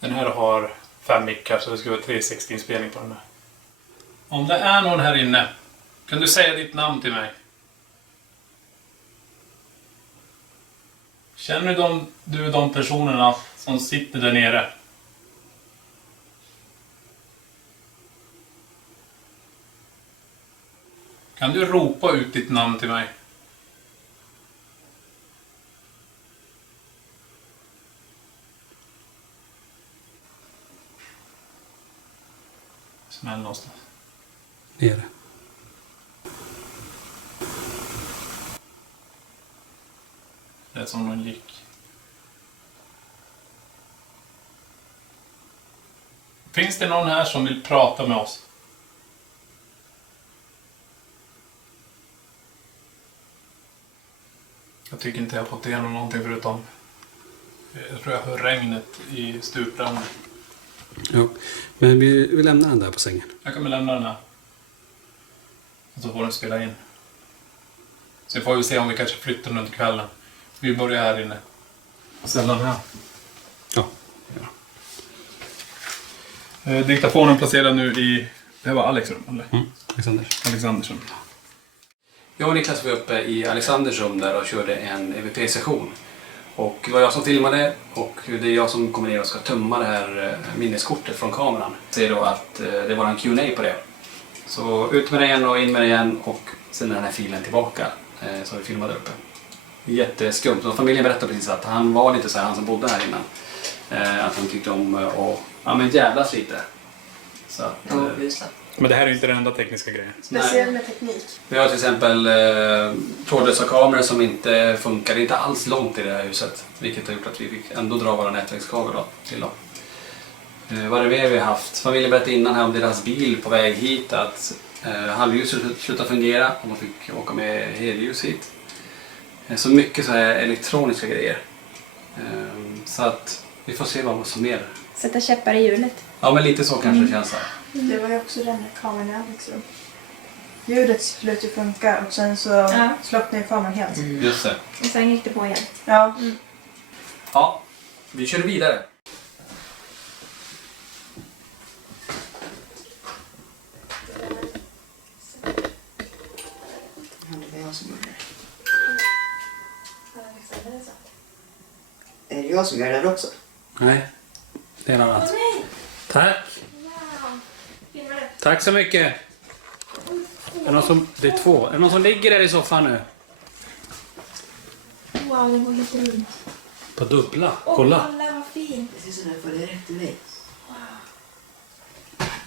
Den här har 5 mickar så det ska vara 360-inspelning på den här. Om det är någon här inne, kan du säga ditt namn till mig? Känner du de personerna som sitter där nere? Kan du ropa ut ditt namn till mig? Smäll någonstans. Nere. Det är som någon gick. Finns det någon här som vill prata med oss? Jag tycker inte jag har fått igenom någonting förutom... Jag tror jag hör regnet i stupranden. Ja. Men vi lämnar den där på sängen. Jag kommer lämna den här. Och så får den spela in. Så får vi se om vi kanske flyttar den under kvällen. Vi börjar här inne. Ställ den här. Ja. Diktafonen placerad nu i... Det var Alex rum, eller? Alexanders rum. Jag och Niklas var uppe i Alexanders rum där och körde en EVP-session. Och det var jag som filmade och det är jag som kommer ner och ska tömma det här minneskortet från kameran. Ser då att det var en Q&A på det. Så ut med det igen och in med det igen och sen den här filen tillbaka som vi filmade uppe. Jätteskumt. Och familjen berättade precis att han var lite så här, han som bodde här innan. Att han tyckte om att jävlas lite. Så att, Men det här är ju inte den enda tekniska grejen. Speciellt med teknik. vi har till exempel trådlösa kameror som inte funkar, inte alls långt i det här huset. Vilket har gjort att vi fick ändå dra våra nätverkskabel då, till dem. Vad är det mer vi har haft? Familjen berättade innan här om deras bil på väg hit att halvljuset slutade fungera och de fick åka med helljus hit. Så mycket så här elektroniska grejer. Så att vi får se vad som mer. Sätta käppar i hjulet. Ja, men lite så kanske det känns här. Det var ju också den här kameran i Alex rum. Ljudet slutade ju funka och sen så slocknade kameran helt. Just det. Och sen gick det på igen. Ja. Ja, vi kör vidare. Det var jag som gjorde det. Är det jag som gör det också? Nej, det är något annat. Tack! Tack så mycket! Är det någon som, det är två. Är det någon som ligger där i soffan nu? Wow, den går lite runt. På dubbla. Kolla. Kolla vad fint. Det ser sådär på det rätt i mig.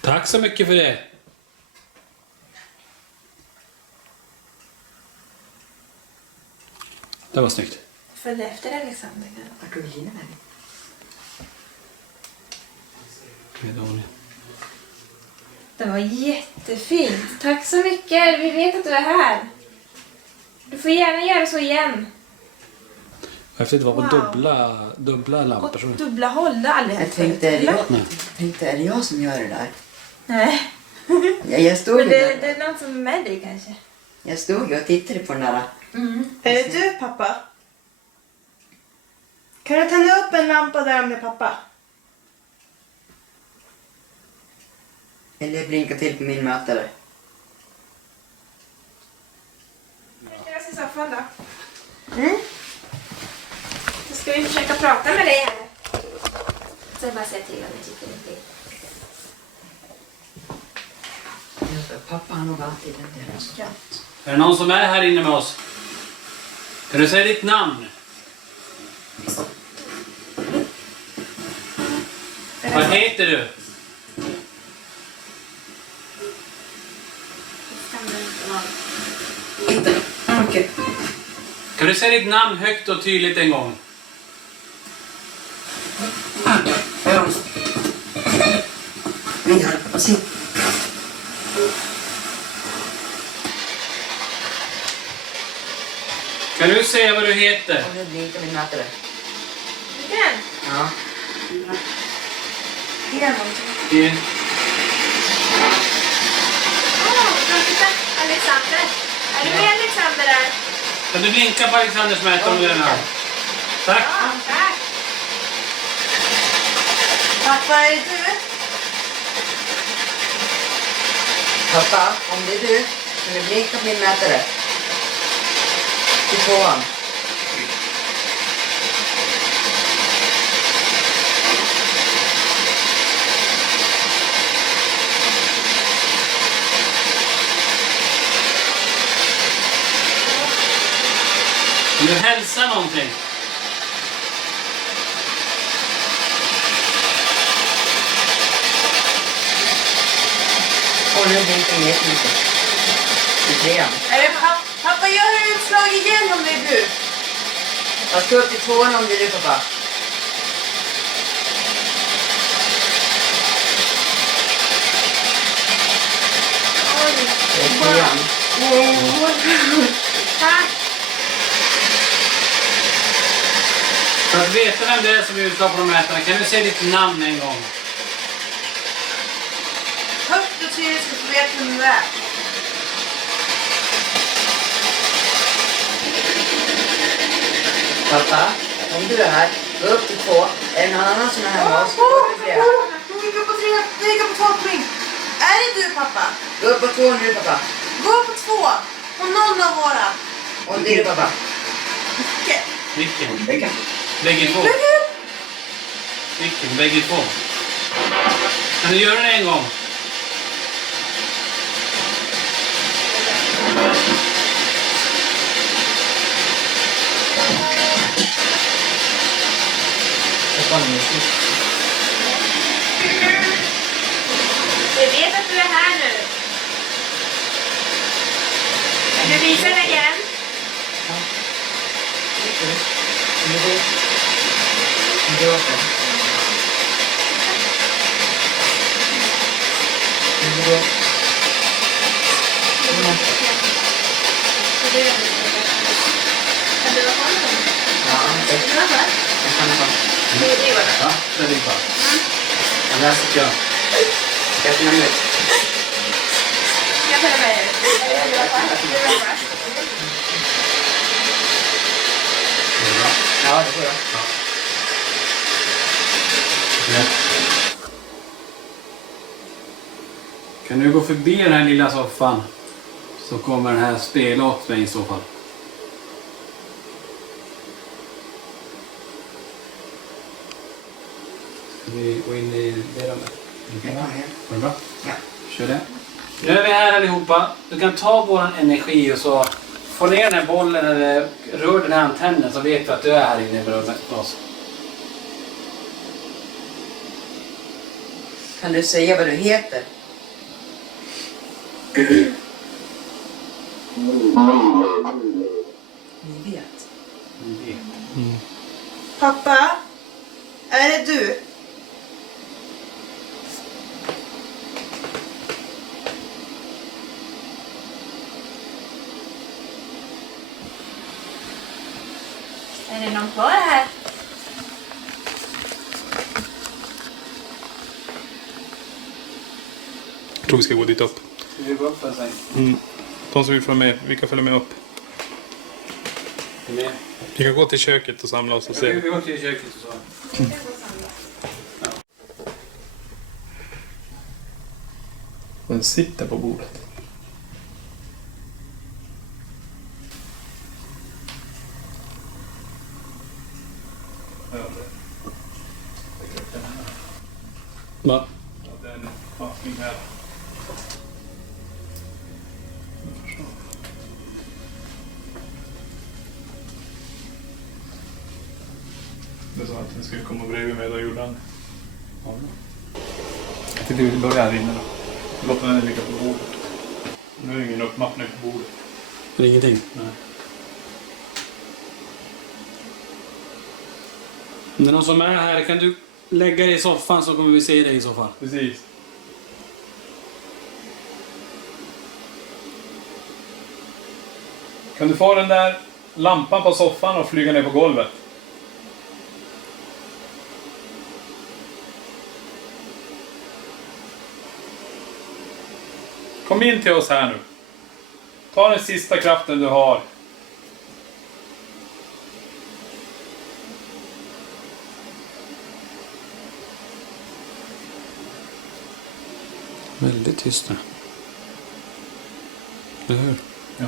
Tack så mycket för det. Det var snyggt. Följ efter Alexander. Vart tog Gina vägen? Det var jättefint. Tack så mycket. Vi vet att du är här. Du får gärna göra så igen. Efter det var på Wow. dubbla lampor. Och Så. dubbla håll, det har aldrig Jag hänt tänkte, förut, är det jag som gör det där? Nej. Jag stod Men ju det där. är någon som är med dig kanske. Jag stod ju och tittade på den där. Är det du pappa? Kan du tända upp en lampa där om det är pappa? Eller blinka till på min mätare. Sätter oss i soffan då. Då ska vi försöka prata med dig här. Sen bara säga till om du tycker det blir. Pappa har nog alltid den där. Ja. Är det någon som är här inne med oss? Kan du säga ditt namn? Vad heter du? Okej. Kan du säga ditt namn högt och tydligt en gång? Ja. Vi gör det. Se. Kan du säga vad du heter? Och nu blinkar min mätare. Den? Ja. Det- Titta, Alexander. Är du med Alexander där? Kan du blinka på Alexanders mätare om du är den här? Tack. Ja, tack. Pappa, är det du? Pappa, om det är du, kan du blinka på min mätare? Till tvåan. Kan du hälsa någonting? Och nu blinkar den jättemycket. Till trean. Är det pappa, gör ett utslag igen om det är du. Jag ska upp till tvåan om det är du, pappa. Det är trean. Tack. För att veta vem det är som är utslag på de mätarna, kan du säga ditt namn en gång? Högt och tydligt så du vet vem du är. Pappa, om du är här, gå upp till två. Är det någon annan som är hemma hos oss? Gå upp till tre. Gå på tre. Är det du pappa? Gå upp på 2 nu pappa. Gå på 2. På någon av våra. Och det är det pappa. Vilken? Lägg. Bägge två. Vilken? Bägge två. Kan du göra det en gång? Vi vet att du är här nu. Kan du visa den igen? Kan du vara kvar med den? Kan du vara kvar? Det var det. Ja, det är det bara. Den här tycker jag. Jag ska nämna ut. Jag följer med er. Du var kvar. Ja, det får jag. Kan du gå förbi den här lilla soffan så kommer den här spela åt mig i så fall. Ska vi gå in i det rummet? Var det bra? Ja. Kör det. Nu är vi här allihopa. Du kan ta våran energi och så få ner den här bollen eller rör den här antennen så vet vi att du är här inne i rummet med oss. Kan du säga vad du heter? Ni vet. Pappa? Är det du? Är det någon kvar här? Jag tror vi ska gå dit upp. Ska vi gå upp för sig? De som vill följa med, vi kan följa med upp. Med. Vi kan gå till köket och samla oss och se. Vi går till köket och så. Den sitter på bordet. Va? Ja, den packning här. Det sa att den skulle komma bredvid mig, då gjorde han. Ja. Jag tyckte vi börjar här inne då. Låt den ligga på bordet. Nu är det ingen uppmappning på bordet. Det är ingenting? Nej. Om det är någon som är här, kan du lägga dig i soffan så kommer vi se dig i så fall. Precis. Kan du få den där lampan på soffan och flyga ner på golvet? Kom in till oss här nu. Ta den sista kraften du har. Väldigt tyst nu. Eller hur? Ja.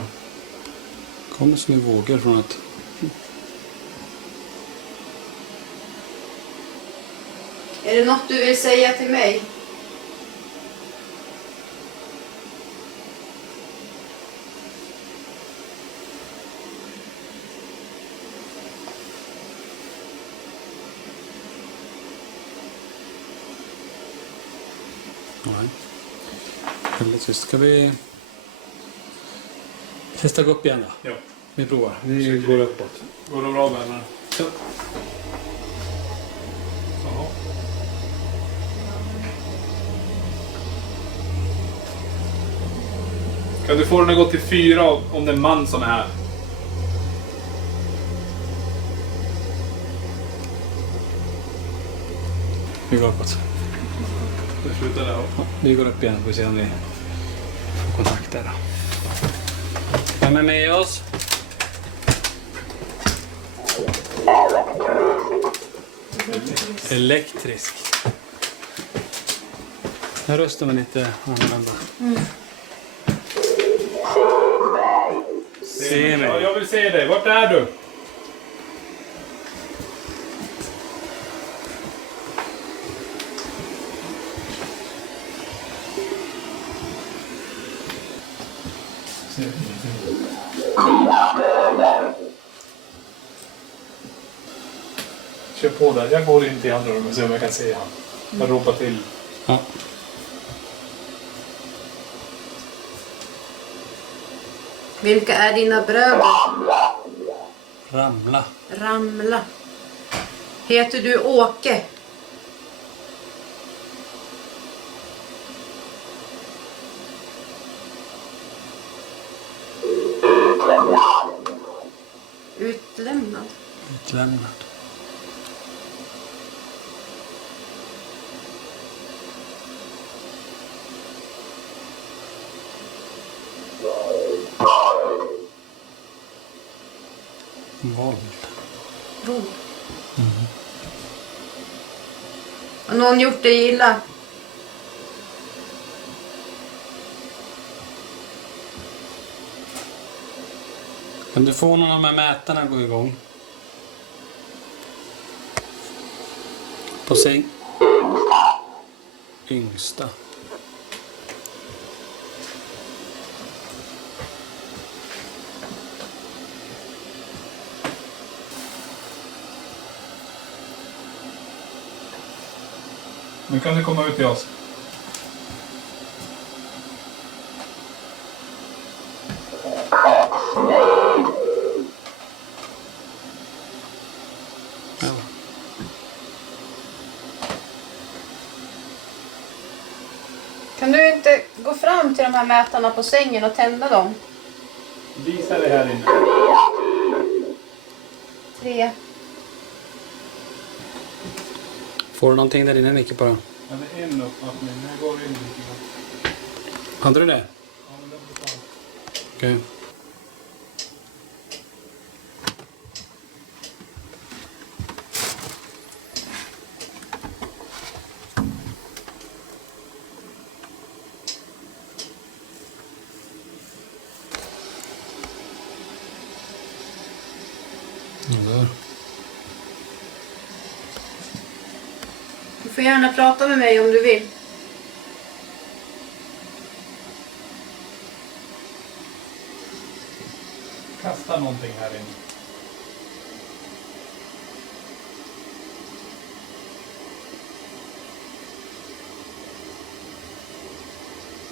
Kommer som en vågor från att... Är det något du vill säga till mig? Nej. Väldigt tyst. Ska vi testa gå upp igen då? Ja. Vi provar. Vi går uppåt. Går det bra vänner? Ja. Jaha. Kan du få den att gå till 4 om det är en man som är här? Vi går uppåt. Det slutar där. Ja, vi går upp igen och se om vi får kontakt där då. Vem är med oss? Elektrisk. Den rösten var lite annorlunda. Se mig. Ja, jag vill se dig. Vart är du? Kör på där. Jag går in till andra rummet och ser om jag kan se han. Jag ropar till. Ja. Vilka är dina bröder? Ramla. Ramla. Heter du Åke? Utlämnad. Utlämnad. Våld. Våld. Har någon gjort dig illa? Kan du få någon av de här mätarna att gå igång? På säng. Yngsta. Nu kan du komma ut till oss. Ja. Kan du inte gå fram till de här mätarna på sängen och tända dem? Visa dig här inne. 3. Får du någonting där inne, Nicke, på den? Ja, det är en uppfattning. Jag går in lite grann. Hade du det? Ja, men det blir bra. Okej. Där. Du får gärna prata med mig om du vill. Kasta någonting här inne.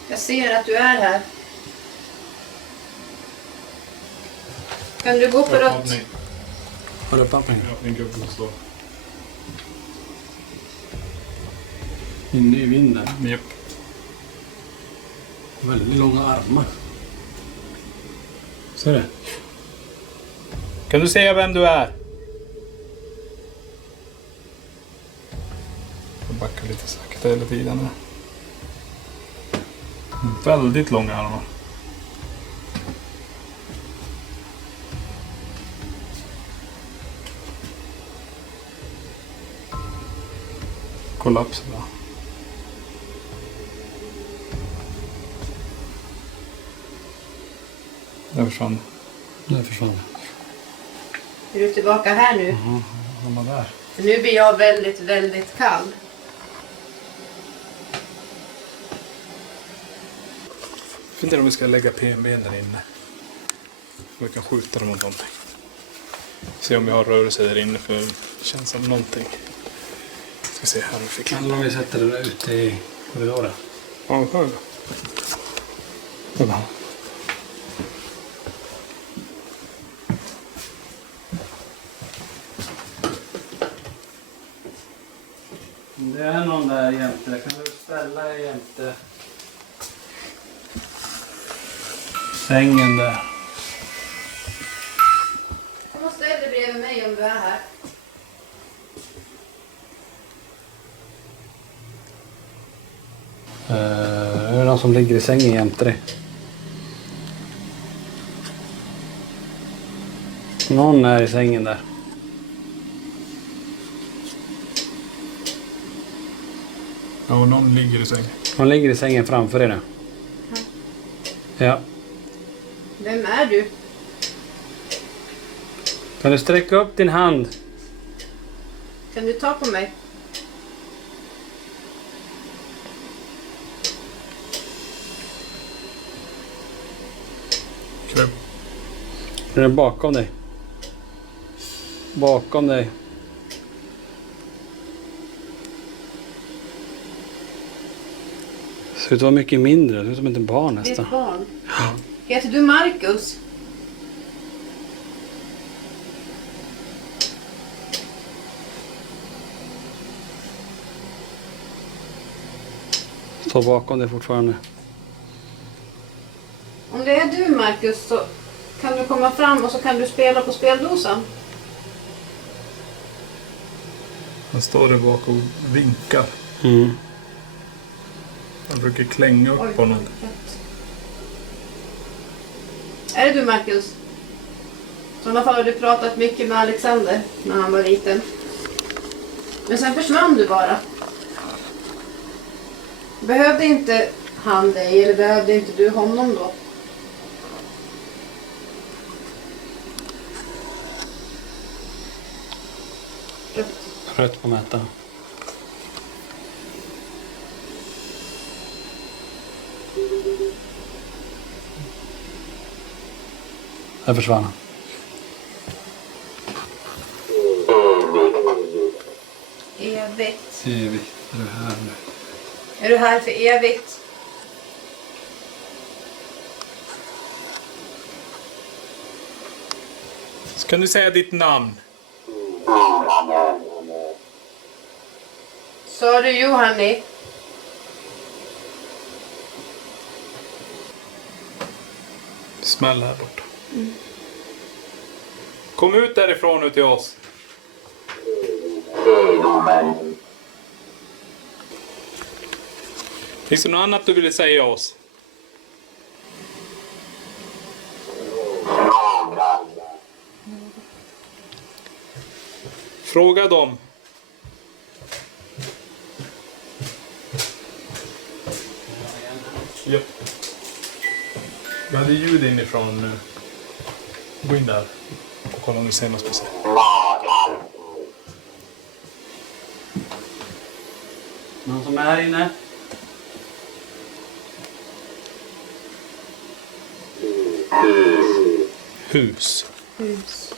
Jag ser att du är här. Kan du gå på rött? Uppfattning. Har du pappren? Ja, en gubbe som står. Inne i vinden. Japp. Väldigt långa armar. Ser du? Kan du säga vem du är? Jag backar lite sakta hela tiden. Väldigt långa armar. Kollaps då. Där försvann. Där försvann. Är du tillbaka här nu? Han var där. För nu blir jag väldigt, väldigt kall. Jag funderar om vi ska lägga PMB där inne. Vi kan skjuta dem mot någonting. Se om vi har rörelse där inne, för det känns som någonting. Ska se här om vi fick. Eller om vi sätter den ute i korridoren. Ja, hör du? Kolla. Det är någon där jämte. Kan du ställa dig jämte sängen där? Du måste ställa dig bredvid mig om du är här. Är det någon som ligger i sängen jämte dig? Någon är i sängen där. Ja, och någon ligger i sängen. Hon ligger i sängen framför dig nu. Ja. Vem är du? Kan du sträcka upp din hand? Kan du ta på mig? Kul. Den är bakom dig. Bakom dig. Det ser ut att vara mycket mindre. Det ser ut som ett barn Det är nästan. ett barn. Heter du Marcus? Står bakom dig fortfarande. Om det är du Marcus så kan du komma fram och så kan du spela på speldosan. Han står där bak och vinkar. Mm. Han brukar klänga upp honom. Är det du Marcus? I sådana fall har du pratat mycket med Alexander när han var liten. Men sen försvann du bara. Behövde inte han dig eller behövde inte du honom då? Rött på mätaren. Där försvann han. Evigt. Evigt. Är du här nu? Är du här för evigt? Kan du säga ditt namn? Sa du Johanni? Smäll här borta. Kom ut därifrån nu till oss. Finns det något annat du ville säga oss? Fråga dem. Ja. Vi hade ljud inifrån nu. Gå in där och kolla om du ser något speciellt. Någon som är här inne? Hus. Hus.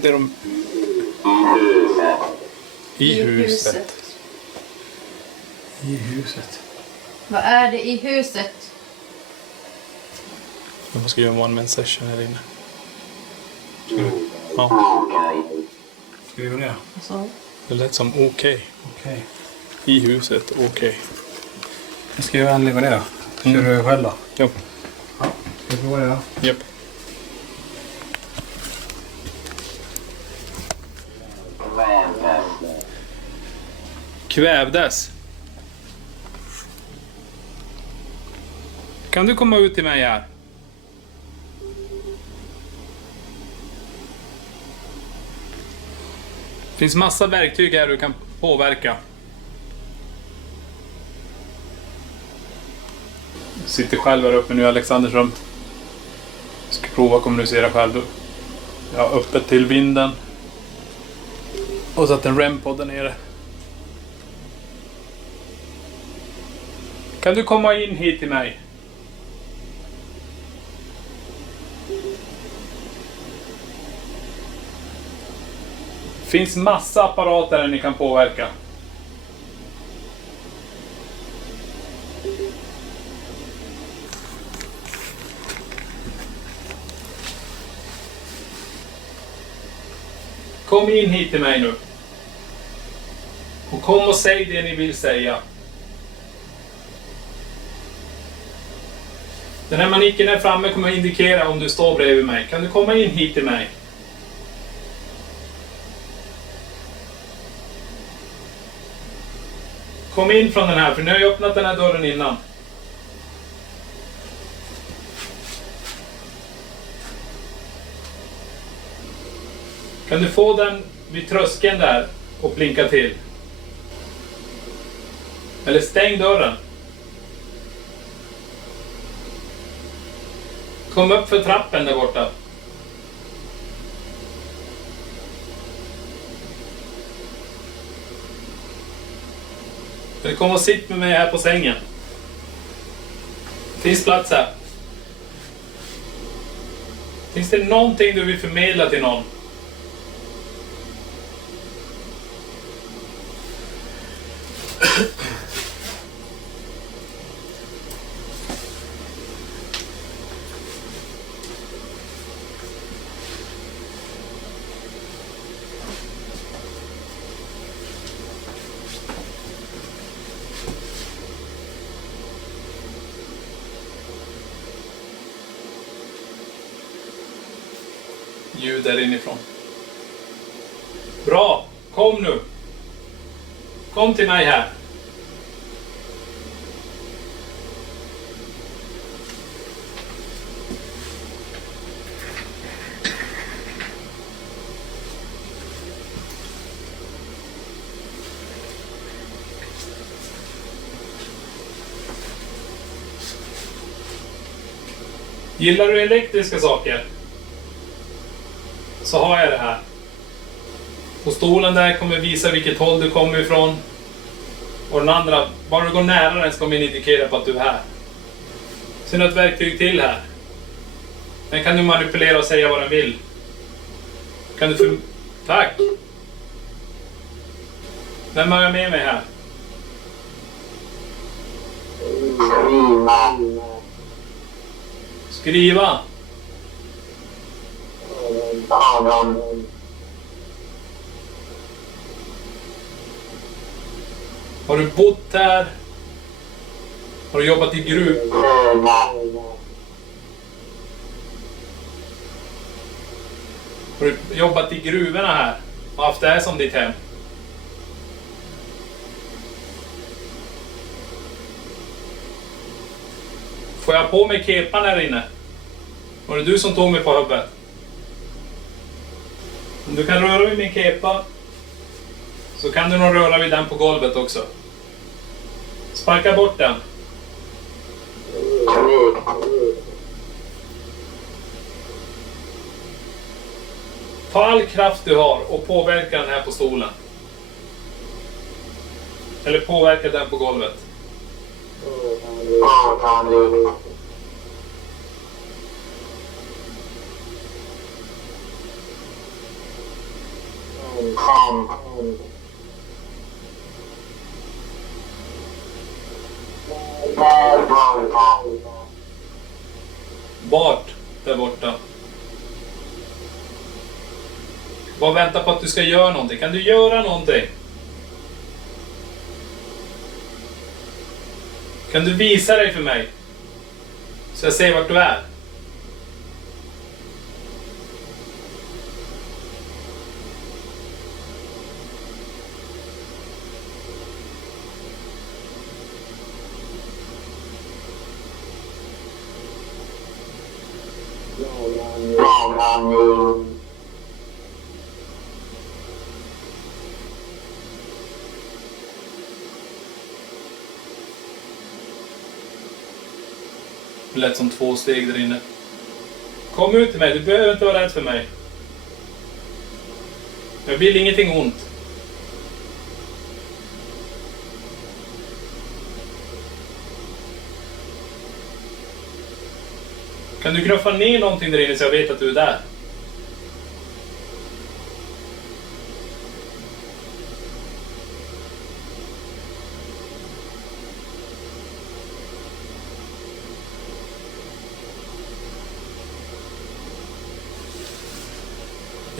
Det är de... I huset. I huset. Vad är det i huset? Jag ska göra en one-man session här inne. Ja, Ska vi göra det? Alltså, det lät som okej. Okej. I huset, okej. Jag ska göra en vad det då? Kör du själv då? Jo, Ska vi prova det då? japp. Kvävdes. Kan du komma ut till mig här? Det finns massa verktyg här du kan påverka. Jag sitter själv här uppe nu i Alexanders rum. Jag ska prova kommunicera själv. Jag har öppet till vinden. Och satt en REM-podd där nere. Kan du komma in hit till mig? Finns massa apparater där ni kan påverka. Kom in hit till mig nu. Och kom och säg det ni vill säga. Den här manicken där framme kommer att indikera om du står bredvid mig. Kan du komma in hit till mig? Kom in från den här, för nu har jag öppnat den här dörren innan. Kan du få den vid tröskeln där och blinka till? Eller stäng dörren. Kom upp för trappen där borta. Eller kom och sitt med mig här på sängen. Finns plats här. Finns det någonting du vill förmedla till någon? Ljud där inifrån. Bra, kom nu. Kom till mig här. Gillar du elektriska saker? Så har jag det här. På stolen där kommer visa vilket håll du kommer ifrån. Och den andra, bara du går nära den så kommer den indikera på att du är här. Sen har ett verktyg till här. Den kan du manipulera och säga vad den vill. Kan du Tack! Vem har jag med mig här? Skriva. Har du bott här? Har du jobbat i gruv? Har du jobbat i gruvorna här? Och haft det här som ditt hem? Får jag på mig kepan här inne? Var det du som tog mig på huvudet? Om du kan röra vid min kepa så kan du nog röra vid den på golvet också. Sparka bort den. Ta all kraft du har och påverka den här på stolen. Eller påverka den på golvet. Vart där borta? Bara vänta på att du ska göra någonting. Kan du göra någonting? Kan du visa dig för mig? Så jag ser vart du är. Det lät som 2 steg där inne. Kom ut till mig, du behöver inte vara rädd för mig. Jag vill ingenting ont. Kan du knuffa ner någonting där inne så jag vet att du är där?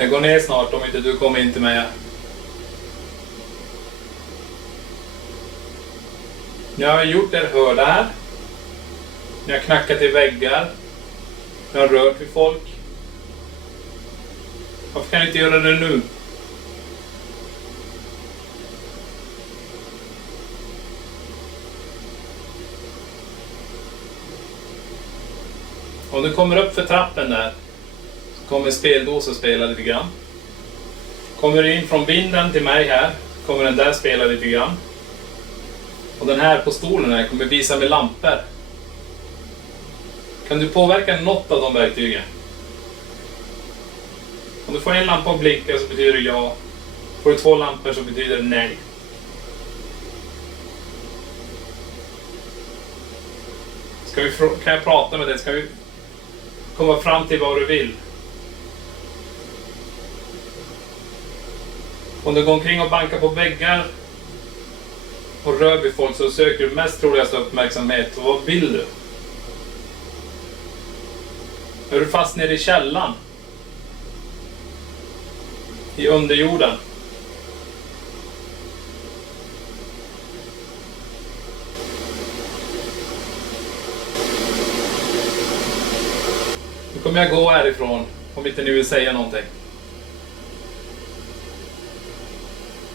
Jag går ner snart om inte du kommer in till mig här. Nu har jag gjort er hörda här. Ni har knackat i väggar. Ni har rört vid folk. Varför kan ni inte göra det nu? Om du kommer upp för trappen där så kommer speldosen spela lite grann. Kommer du in från vinden till mig här kommer den där spela lite grann. Och den här på stolen här kommer visa med lampor. Kan du påverka något av de verktygen? Om du får en lampa att blinka så betyder det ja. Får du 2 lampor så betyder det nej. Kan jag prata med dig? Ska vi komma fram till vad du vill? Om du går omkring och bankar på väggar och rör vid folk så söker du mest troligast uppmärksamhet. Och vad vill du? Är du fast nere i källan? I underjorden? Nu kommer jag gå härifrån om inte ni vill säga någonting.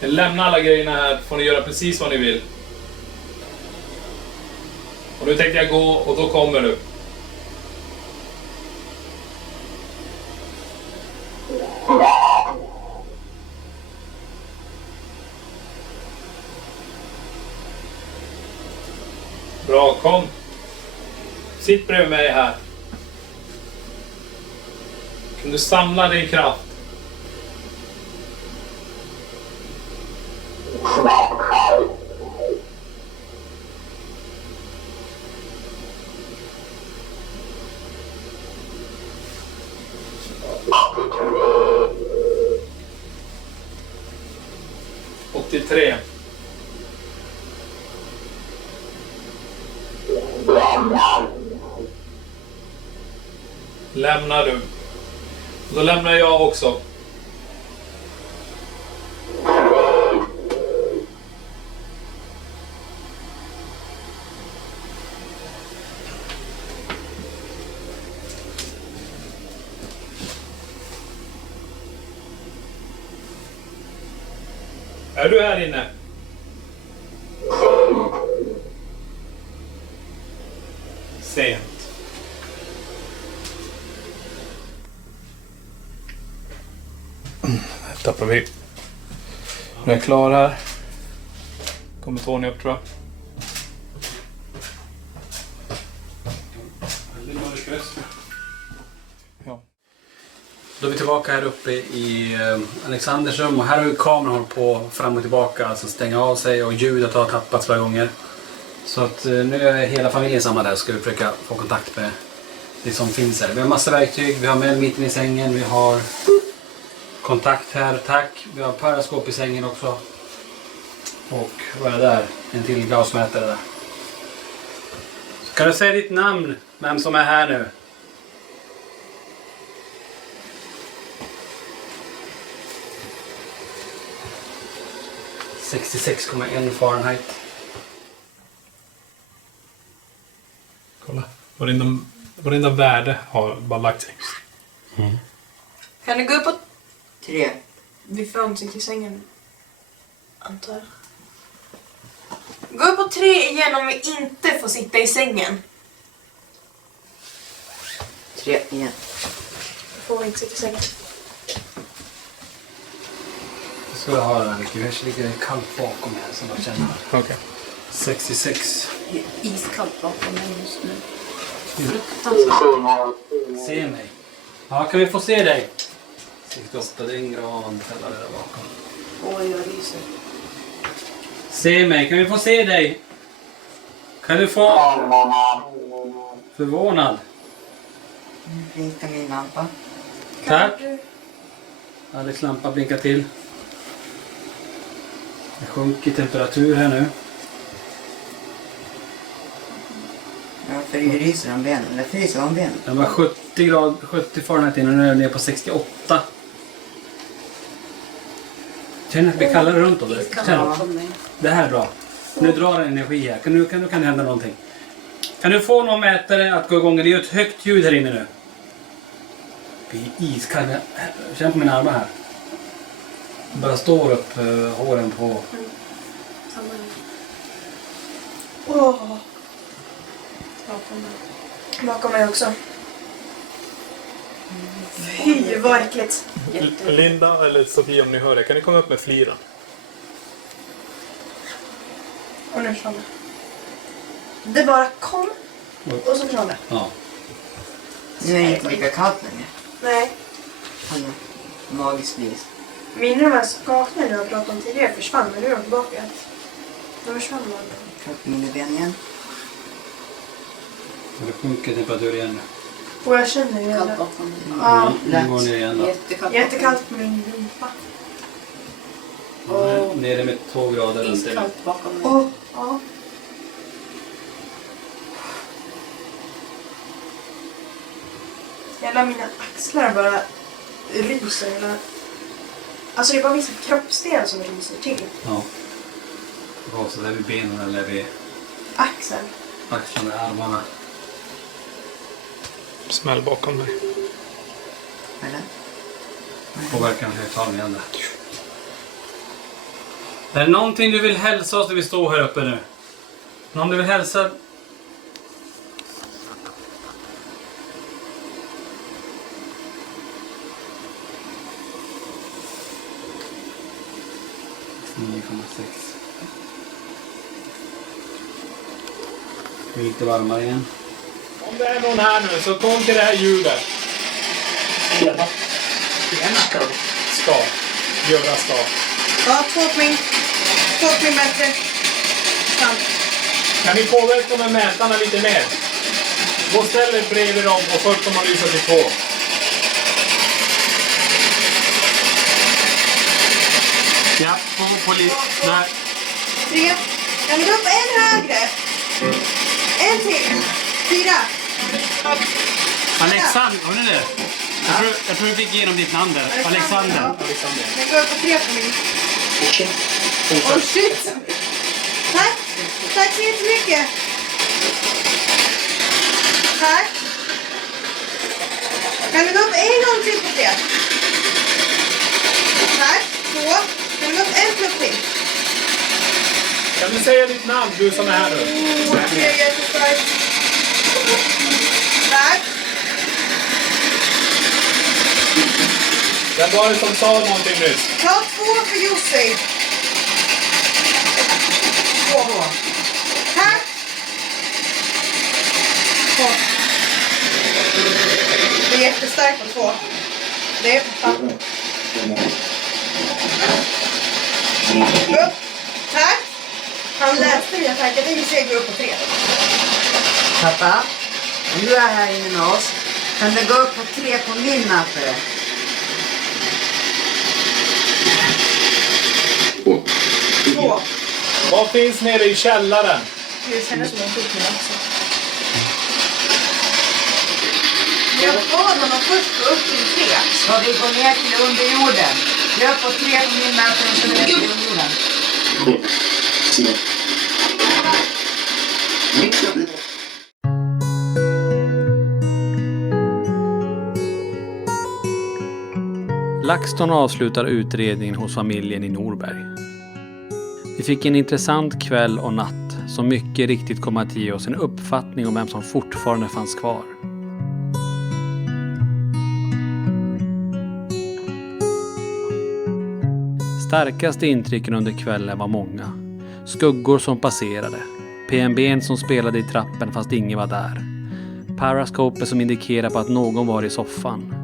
Lämna alla grejerna här, får ni göra precis vad ni vill. Och nu tänkte jag gå och då kommer du. Bra, kom. Sitt bredvid mig här. Kan du samla din kraft? Tre. Lämnar du. Då lämnar jag också. Är du här inne? Sent. Tappar vi. Nu är jag klar här. Kommer Tony upp tror jag. Ja. Då är vi tillbaka här uppe i Alexanders rum och här har ju kameran hållit på fram och tillbaka, alltså stänga av sig och ljudet har tappats flera gånger. Så att nu är hela familjen samlad där, ska vi försöka få kontakt med det som finns här. Vi har massa verktyg, vi har med mitten i sängen, vi har kontakt här, tack. Vi har paraskop i sängen också. Och vad är det där? En till gasmätare där. Så kan du säga ditt namn, vem som är här nu? ...66,1 Fahrenheit. Kolla. Varenda värde har bara lagt sig. Mm. Kan du gå upp på 3. vid fönstret i sängen? Antar jag. Gå upp på 3 igen om vi inte får sitta i sängen. 3 igen. Får vi inte sitta i sängen. Så jag har det ligger kallt bakom här som jag känner. Okej. 66. Det är iskallt bakom mig just nu. Se mig. Ja, kan vi få se dig? 68, det är en gran där bakom. Oj, jag ryser. Se mig, kan vi få se dig? Kan du få... Förvånad. Blinkar min lampa. Tack. Alex lampa blinkar till. Det sjunker temperatur här nu. Ja, för det ryser om benen. Eller fryser om benen. Den var 70 Fahrenheit innan, nu är den ner på 68. Känner att vi kallar det runt om det. Det här är bra. Nu drar den energi här. Nu kan det hända någonting. Kan du få någon mätare att gå igång? Det är ju ett högt ljud här inne nu. Det är iskallt. Känn på mina armar här. Bara står upp håren på. Bakom mig också. Fy, vad äckligt. Linda eller Sofia, om ni hör det, kan ni komma upp med fliren? Och nu försvann det. Det bara kom och så försvann det. Ja. Nu är det inte lika kallt längre. Nej. Alltså, magiskt vis. Mina de här skakningarna jag pratade om tidigare försvann, men nu är de tillbaka. De försvann bara. Kropp mina ben igen. Det sjunker temperatur igen. Och jag känner ju Kallt det. bakom. Ja, Nu går ner igen då. Jättekallt. jättekallt på min rumpa. Nere med 2 grader. Iskallt bakom mig. Och, ja. Hela mina axlar bara ryser. Alltså det är bara vissa kroppsdelar som ryser till. Ja. Och så där vid benen eller vid Axeln. axlarna, armarna. Smäll bakom dig. Eller? Påverkar högtalaren igen där. Är det någonting du vill hälsa oss när vi står här uppe nu? Någon du vill hälsa? Lite varmare igen. Om det är någon här nu så kom till det här ljudet. Gärna. Ska. Göra ska. Ja, två på min bättre. Fan. Kan ni påverka med mätarna lite mer? Gå och ställ er bredvid dem och först kommer man lysa till 2. Ja, på lite. Nej. 3. Kan vi gå upp en högre? En till. 4. Alexander, hör ni det? Jag tror du fick igenom ditt namn där. Alexander. Ja. Jag går upp på 3 på min. Oh shit. Tack. Tack så jättemycket. Tack. Kan vi gå upp en gång till på 3? Tack. 2. Kan vi gå upp en plupp till? Kan du säga ditt namn, du som är här nu? Det är jättestarkt. Tack. Det var det som sa någonting nyss. Ta 2 för Jussi. 2. Tack. 2. Det är jättestarkt på 2. Det är pappa. Upp. Tack. Han läste mina tankar. Det vill säga gå upp på 3. Pappa, om du är här inne med oss, kan du gå upp på 3 på min mätare? 2. Vad finns nere i källaren? Det kändes som en skjutning också. Jag bad honom först gå upp till 3. Ska vi gå ner till underjorden? Jag är på 3 på min mätare och så är det till underjorden. LaxTon avslutar utredningen hos familjen i Norberg. Vi fick en intressant kväll och natt som mycket riktigt kom att ge oss en uppfattning om vem som fortfarande fanns kvar. Starkaste intrycken under kvällen var många. Skuggor som passerade. PNB:n som spelade i trappen fast ingen var där. Paraskopet som indikerar på att någon var i soffan.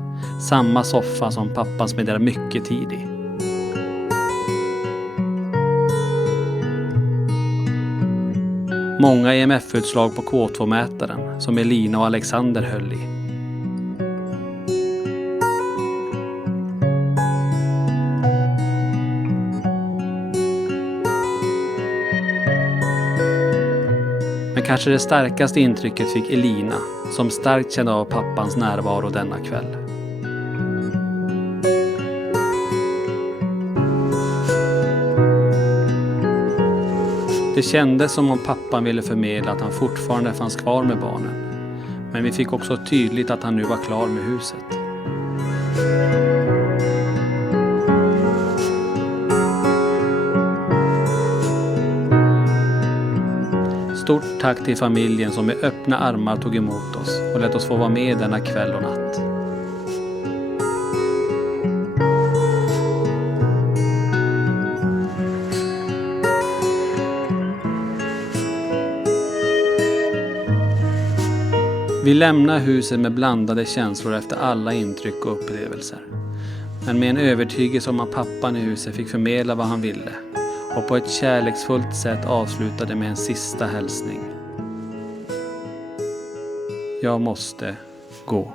Samma soffa som pappan spenderade mycket tid i. Många EMF-utslag på K2-mätaren som Elina och Alexander höll i. Men kanske det starkaste intrycket fick Elina, som starkt kände av pappans närvaro denna kväll. Det kändes som om pappan ville förmedla att han fortfarande fanns kvar med barnen. Men vi fick också tydligt att han nu var klar med huset. Stort tack till familjen som med öppna armar tog emot oss och lät oss få vara med denna kväll och natt. Vi lämnar huset med blandade känslor efter alla intryck och upplevelser. Men med en övertygelse om att pappan i huset fick förmedla vad han ville. Och på ett kärleksfullt sätt avslutade med en sista hälsning. Jag måste gå.